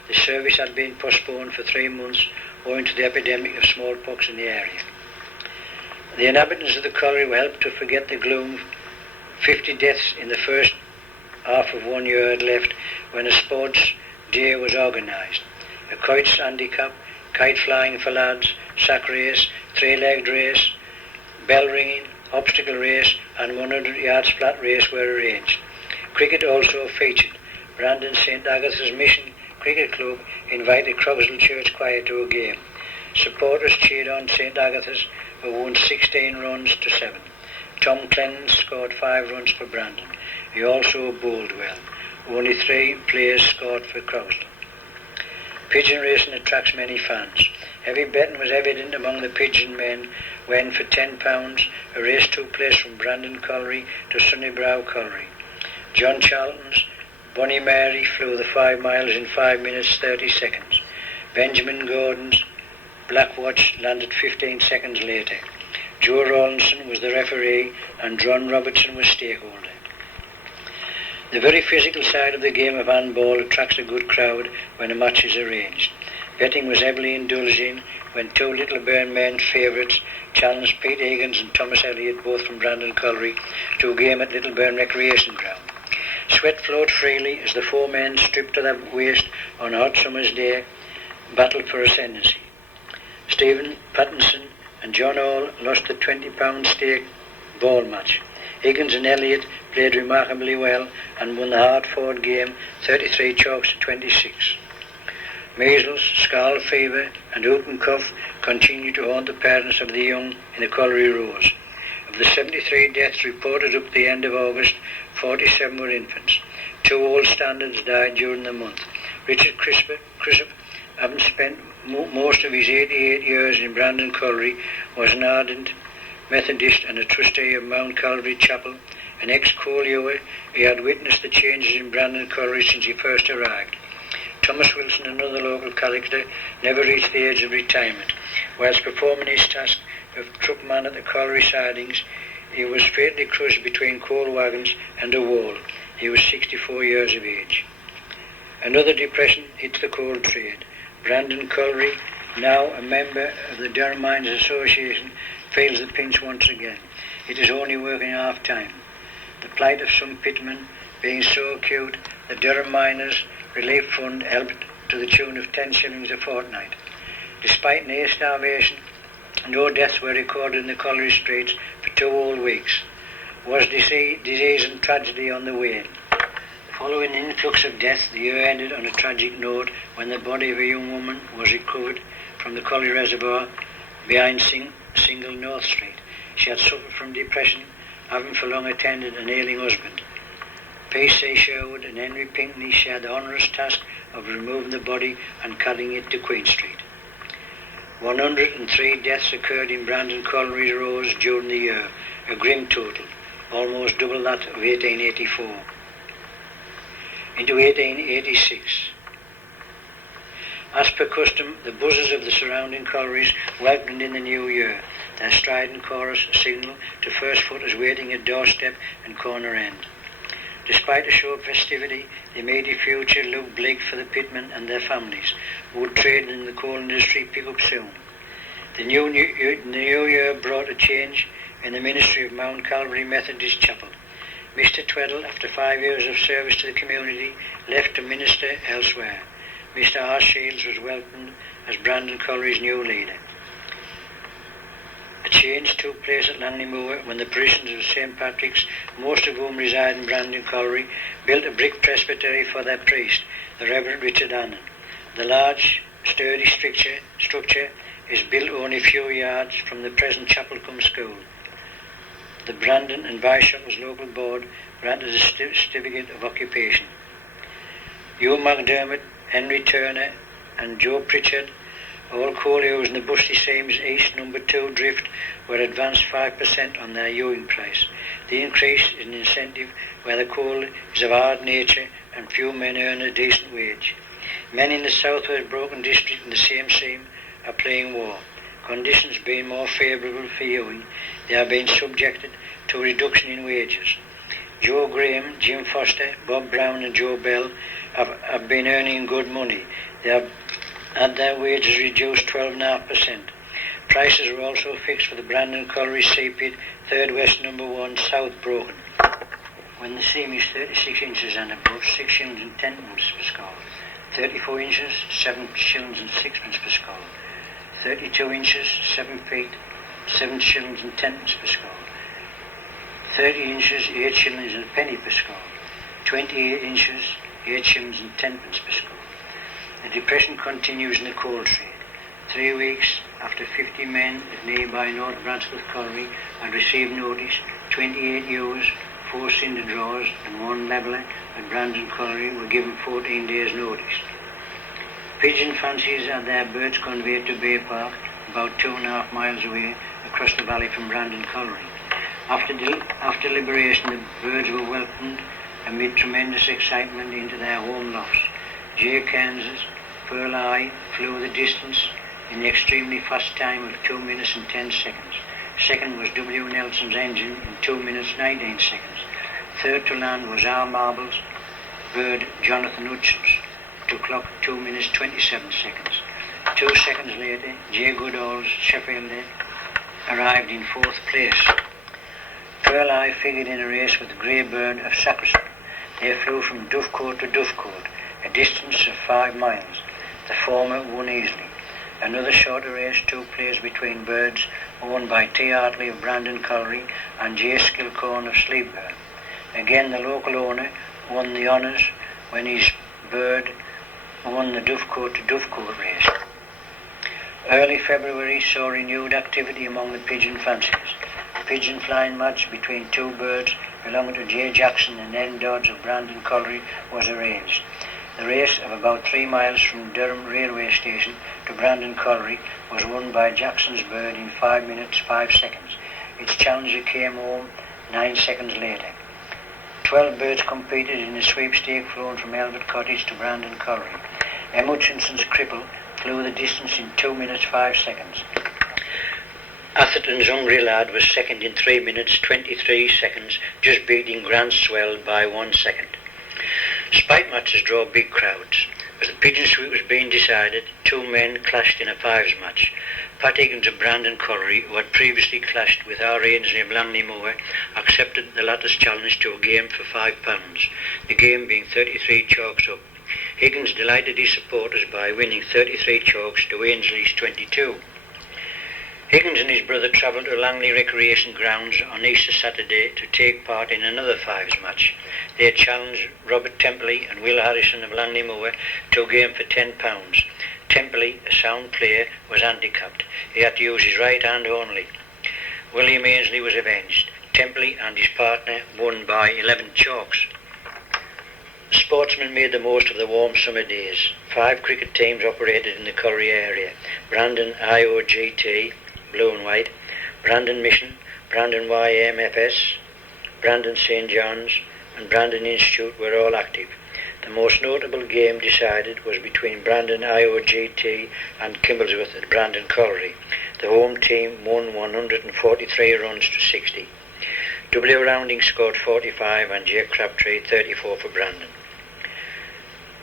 The service had been postponed for 3 months owing to the epidemic of smallpox in the area. The inhabitants of the colliery were helped to forget the gloom. 50 deaths in the first half of 1 year had left when a sports day was organised. A kite handicap, kite flying for lads, sack race, 3-legged race, bell ringing, obstacle race and 100 yards flat race were arranged. Cricket also featured. Brandon St. Agatha's Mission Cricket Club invited Croxall Church Choir to a game. Supporters cheered on St. Agatha's, who won 16 runs to 7. Tom Clemens scored 5 runs for Brandon. He also bowled well. Only 3 players scored for Croxall. Pigeon racing attracts many fans. Heavy betting was evident among the pigeon men when, for £10, a race took place from Brandon Colliery to Sunnybrow Colliery. John Charlton's Bonnie Mary flew the 5 miles in 5 minutes 30 seconds. Benjamin Gordon's Black Watch landed 15 seconds later. Joe Rawlinson was the referee and John Robertson was stakeholder. The very physical side of the game of handball attracts a good crowd when a match is arranged. Betting was heavily indulged in when 2 Littleburn men favourites challenged Pete Higgins and Thomas Elliott, both from Brandon Colliery, to a game at Littleburn Recreation Ground. Sweat flowed freely as the 4 men, stripped to their waist on a hot summer's day, battled for ascendancy. Stephen Pattinson and John Hall lost the £20 stake ball match. Higgins and Elliott played remarkably well and won the hard-fought game 33 chalks to 26. Measles, scarlet fever and whooping cough continue to haunt the parents of the young in the colliery rows. Of the 73 deaths reported up to the end of August, 47 were infants. 2 old standards died during the month. Richard Crisp, having spent most of his 88 years in Brandon Colliery, was an ardent Methodist and a trustee of Mount Calvary Chapel. An ex-collier, he had witnessed the changes in Brandon Colliery since he first arrived. Thomas Wilson, another local character, never reached the age of retirement. Whilst performing his task of truckman at the colliery sidings, he was fatally crushed between coal wagons and a wall. He was 64 years of age. Another depression hit the coal trade. Brandon Colliery, now a member of the Durham Miners Association, feels the pinch once again. It is only working half-time. The plight of some pitmen being so acute, the Durham Miners Relief Fund helped to the tune of 10 shillings a fortnight. Despite near starvation, no deaths were recorded in the colliery streets for 2 whole weeks. Was disease and tragedy on the wane? Following an influx of deaths, the year ended on a tragic note when the body of a young woman was recovered from the colliery reservoir behind Single North Street. She had suffered from depression, having for long attended an ailing husband. P.C. Sherwood and Henry Pinckney shared the onerous task of removing the body and carrying it to Queen Street. 103 deaths occurred in Brandon Colliery rows during the year, a grim total, almost double that of 1884. Into 1886. As per custom, the buzzers of the surrounding collieries welcomed in the new year, their strident chorus a signal to first footers waiting at doorstep and corner end. Despite the show of festivity, the immediate future looked bleak for the pitmen and their families, who would trade in the coal industry pick up soon. The new year brought a change in the ministry of Mount Calvary Methodist Chapel. Mr. Tweddle, after 5 years of service to the community, left to minister elsewhere. Mr. R. Shields was welcomed as Brandon Colliery's new leader. A change took place at Langley Moor when the parishioners of St. Patrick's, most of whom reside in Brandon Colliery, built a brick presbytery for their priest, the Reverend Richard Annan. The large, sturdy structure is built only a few yards from the present chapel-cum-school. The Brandon and Bishop's local board granted a certificate of occupation. Hugh McDermott, Henry Turner and Joe Pritchard All coal in the Busty Seams East number 2 drift were advanced 5% on their ewing price. The increase is an incentive where the coal is of hard nature and few men earn a decent wage. Men in the southwest Broken district in the same seam are playing war. Conditions being more favourable for ewing, they are being subjected to a reduction in wages. Joe Graham, Jim Foster, Bob Brown and Joe Bell have been earning good money. They have had their wages reduced 12.5%. Prices were also fixed for the Brandon Colliery Sea Pit, 3rd West number 1, South Broken. When the seam is 36 inches and above, 6 shillings and 10 pence per score. 34 inches, 7 shillings and 6 pence per score. 32 inches, 7 feet, 7 shillings and 10 pence per score. 30 inches, 8 shillings and a penny per score. 28 inches, 8 shillings and 10 pence per score. The depression continues in the coal trade. 3 weeks after 50 men at nearby North Branscombe Colliery had received notice, 28 ewers, 4 cinder drawers and 1 leveller at Brandon Colliery were given 14 days notice. Pigeon fanciers had their birds conveyed to Bay Park, about 2.5 miles away across the valley from Brandon Colliery. After liberation, the birds were welcomed amid tremendous excitement into their home lofts. J. Kansas, Pearl Eye flew the distance in the extremely fast time of 2 minutes and 10 seconds. Second was W. Nelson's engine in 2 minutes 19 seconds. Third to land was R. Marble's bird Jonathan Hudson's, to clock 2 minutes 27 seconds. 2 seconds later, J. Goodall's Sheffielder arrived in 4th place. Pearl Eye figured in a race with the grey bird of Sacriston. They flew from Dovecote to Dovecote, a distance of 5 miles. The former won easily. Another shorter race took place between birds owned by T. Hartley of Brandon Colliery and J. Skilcorn of Sleepburn. Again, the local owner won the honours when his bird won the Dovecote to Dovecote race. Early February saw renewed activity among the pigeon fanciers. A pigeon flying match between 2 birds belonging to J. Jackson and N. Dodds of Brandon Colliery was arranged. The race of about 3 miles from Durham railway station to Brandon Colliery was won by Jackson's bird in 5 minutes 5 seconds. Its challenger came home 9 seconds later. 12 birds competed in a sweepstake flown from Elbert Cottage to Brandon Colliery. M. Hutchinson's cripple flew the distance in 2 minutes 5 seconds. Atherton's Hungry Lad was second in 3 minutes 23 seconds, just beating Grant's Swell by 1 second. Spike matches draw big crowds. As the pigeon sweep was being decided, 2 men clashed in a 5s match. Pat Higgins of Brandon Colliery, who had previously clashed with R. Ainsley of Langley Moor, accepted the latter's challenge to a game for £5, the game being 33 chalks up. Higgins delighted his supporters by winning 33 chalks to Ainsley's 22. Higgins and his brother travelled to Langley Recreation Grounds on Easter Saturday to take part in another 5s match. They had challenged Robert Templey and Will Harrison of Langley Moor to a game for £10. Templey, a sound player, was handicapped. He had to use his right hand only. William Ainsley was avenged. Templey and his partner won by 11 chalks. Sportsmen made the most of the warm summer days. 5 cricket teams operated in the Colliery area. Brandon IOGT, Blue and White, Brandon Mission, Brandon YMFS, Brandon St. John's and Brandon Institute were all active. The most notable game decided was between Brandon IOGT and Kimblesworth at Brandon Colliery. The home team won 143 runs to 60. W. Rounding scored 45 and J. Crabtree 34 for Brandon.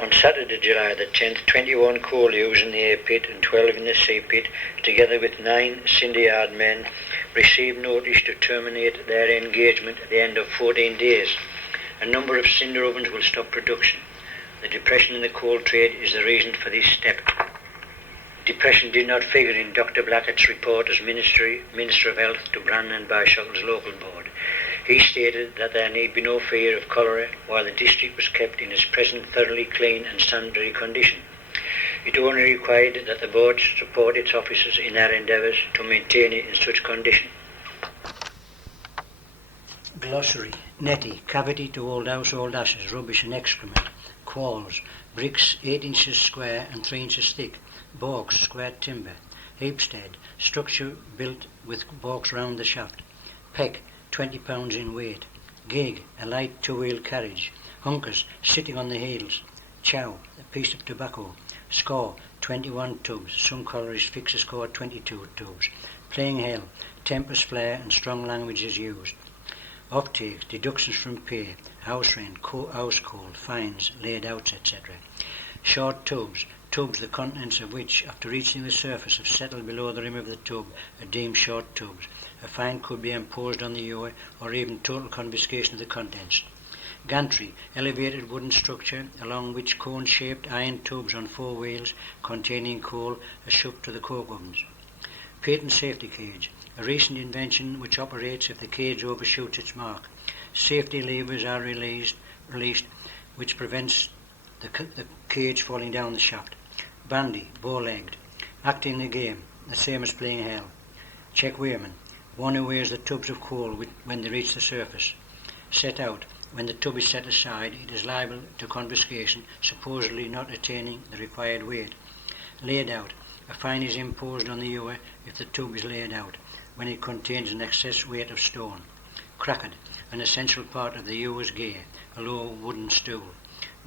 On Saturday, July the 10th, 21 coal ewes in the A pit and 12 in the C pit, together with 9 cinder yard men, received notice to terminate their engagement at the end of 14 days. A number of cinder ovens will stop production. The depression in the coal trade is the reason for this step. Depression did not figure in Dr. Blackett's report as Minister of Health to Brandon and Byshottle's local board. He stated that there need be no fear of cholera while the district was kept in its present thoroughly clean and sanitary condition. It only required that the board support its officers in their endeavours to maintain it in such condition. Glossary. Netty, cavity to hold household ashes, rubbish and excrement. Qualls, bricks 8 inches square and 3 inches thick. Balks, square timber. Heapstead, structure built with balks round the shaft. Peck, 20 pounds in weight. Gig, a light two-wheel carriage. Hunkers, sitting on the heels. Chow, a piece of tobacco. Score, 21 tubs. Some collieries fix a score 22 tubs. Playing hell, tempers flare and strong language is used. Offtakes, deductions from pay, house rent, house cold, fines, laid outs, etc. Short tubs, tubs the contents of which, after reaching the surface, have settled below the rim of the tub, are deemed short tubs. A fine could be imposed on the ewer or even total confiscation of the contents. Gantry, elevated wooden structure along which cone-shaped iron tubes on 4 wheels containing coal are shoved to the coke ovens. Patent safety cage, a recent invention which operates if the cage overshoots its mark. Safety levers are released which prevents the cage falling down the shaft. Bandy, bow-legged, acting the game, the same as playing hell. Check weigherman, one who weighs the tubs of coal when they reach the surface. Set out, when the tub is set aside, it is liable to confiscation, supposedly not attaining the required weight. Laid out, a fine is imposed on the ewer if the tub is laid out, when it contains an excess weight of stone. Cracked, an essential part of the ewer's gear, a low wooden stool.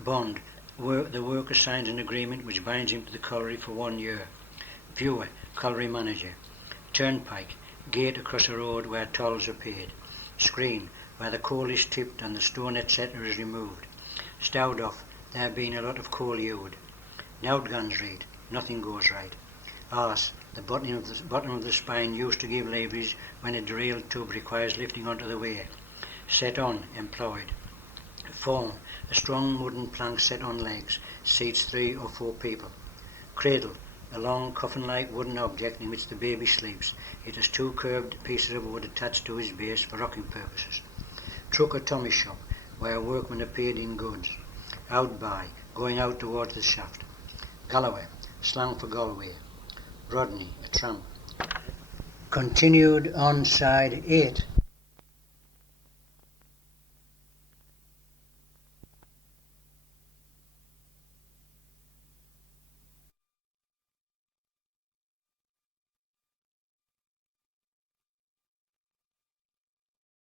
Bond, the worker signs an agreement which binds him to the colliery for 1 year. Viewer, colliery manager. Turnpike, gate across a road where tolls are paid. Screen, where the coal is tipped and the stone etc. is removed. Stowed off, there being a lot of coal used. Nowtguns read, nothing goes right. Arse, the bottom of the spine used to give leverage when a derailed tube requires lifting onto the weir. Set on, employed. Form, a strong wooden plank set on legs, seats 3 or 4 people. Cradle, a long coffin-like wooden object in which the baby sleeps. It has 2 curved pieces of wood attached to its base for rocking purposes. Truck or Tommy shop, where workmen are paid in goods. Out by, going out towards the shaft. Galloway, slang for Galway. Rodney, a tramp. Continued on side 8.